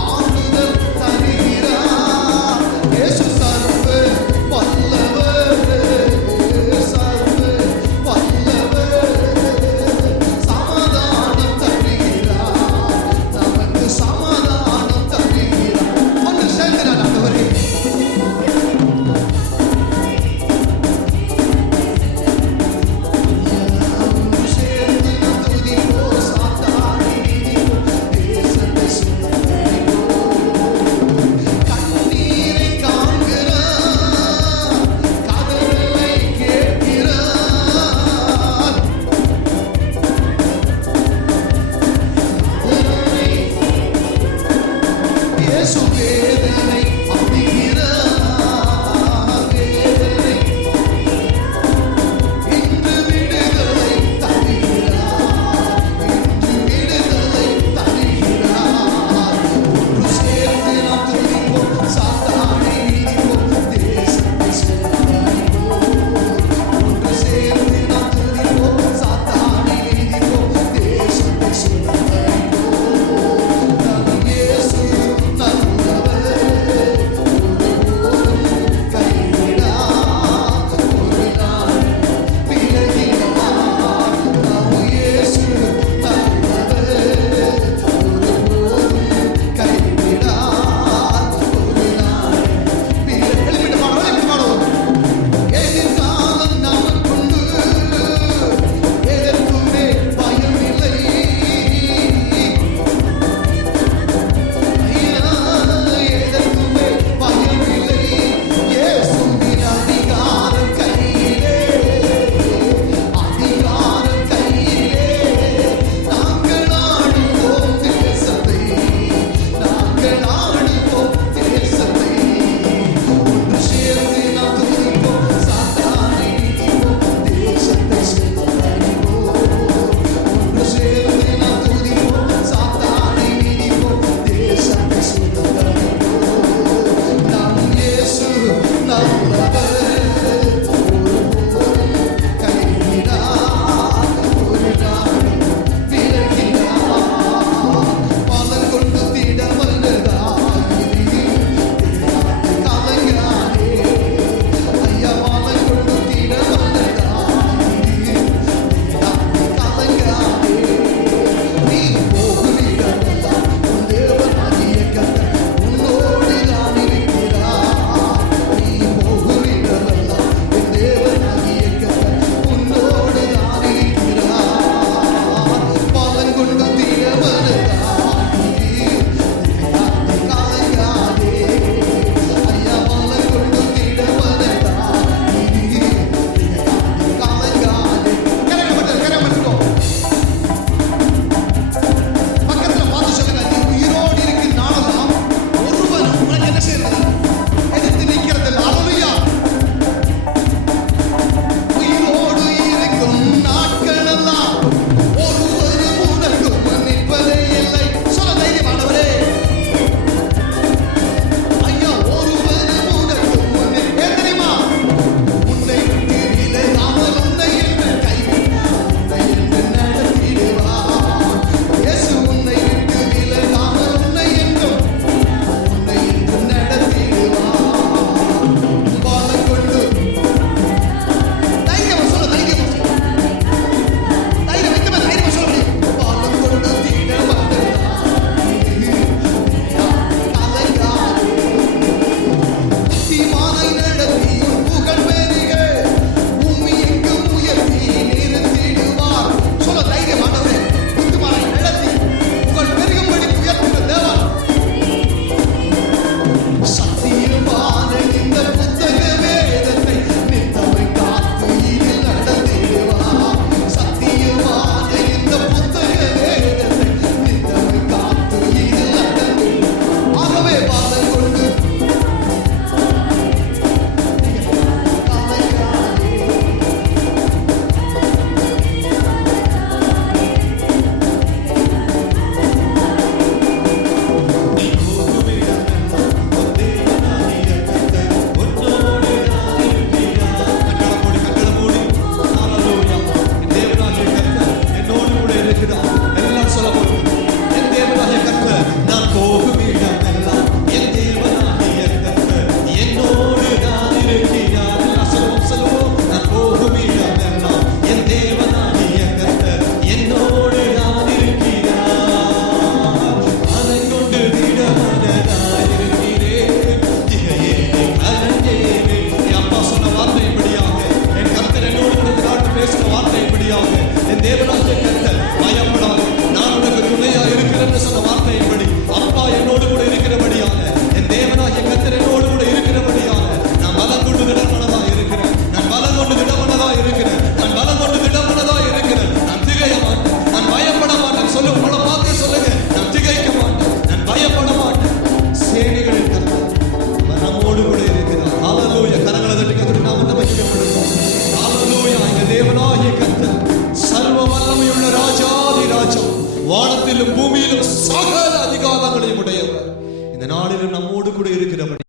ஆறுதல் தருகிறார். இயேசு சர்வ வல்லவர், சர்வ வல்லவர், சமாதானம் தருகிறார், நமக்கு சமாதானம் தருகிறார். ஒன்று சேர்க்கிறார் ஆண்டவரே. ஒன்று சேர்ந்து நாம் துதிப்போம், சாத்தானை மிதிப்போம், தேசத்தை சுதந்தரிப்போம். கண்ணீரை காண்கிறார், கதறலை கேட்கிறார். இயேசு வேதனை அறிகிறார், வேதனை இன்று விடுதலை தருகிறார், இன்று விடுதலை தருகிறார். ஒன்று சேர்ந்து நாம் துதிப்போம், சாத்தானை மிதிப்போம், தேசத்தை சுதந்தரிப்போம். ஒன்று சேர்ந்து நாம் துதிப்போம், சாத்தானை மிதிப்போம், தேசத்தை சுதந்தரிப்போம். நம் இயேசு நல்லவர், பூமியிலும் சகல அதிகாரங்களையும் உடையவர். இந்த நாளிலும் நம்மோடு கூட இருக்கிறபடி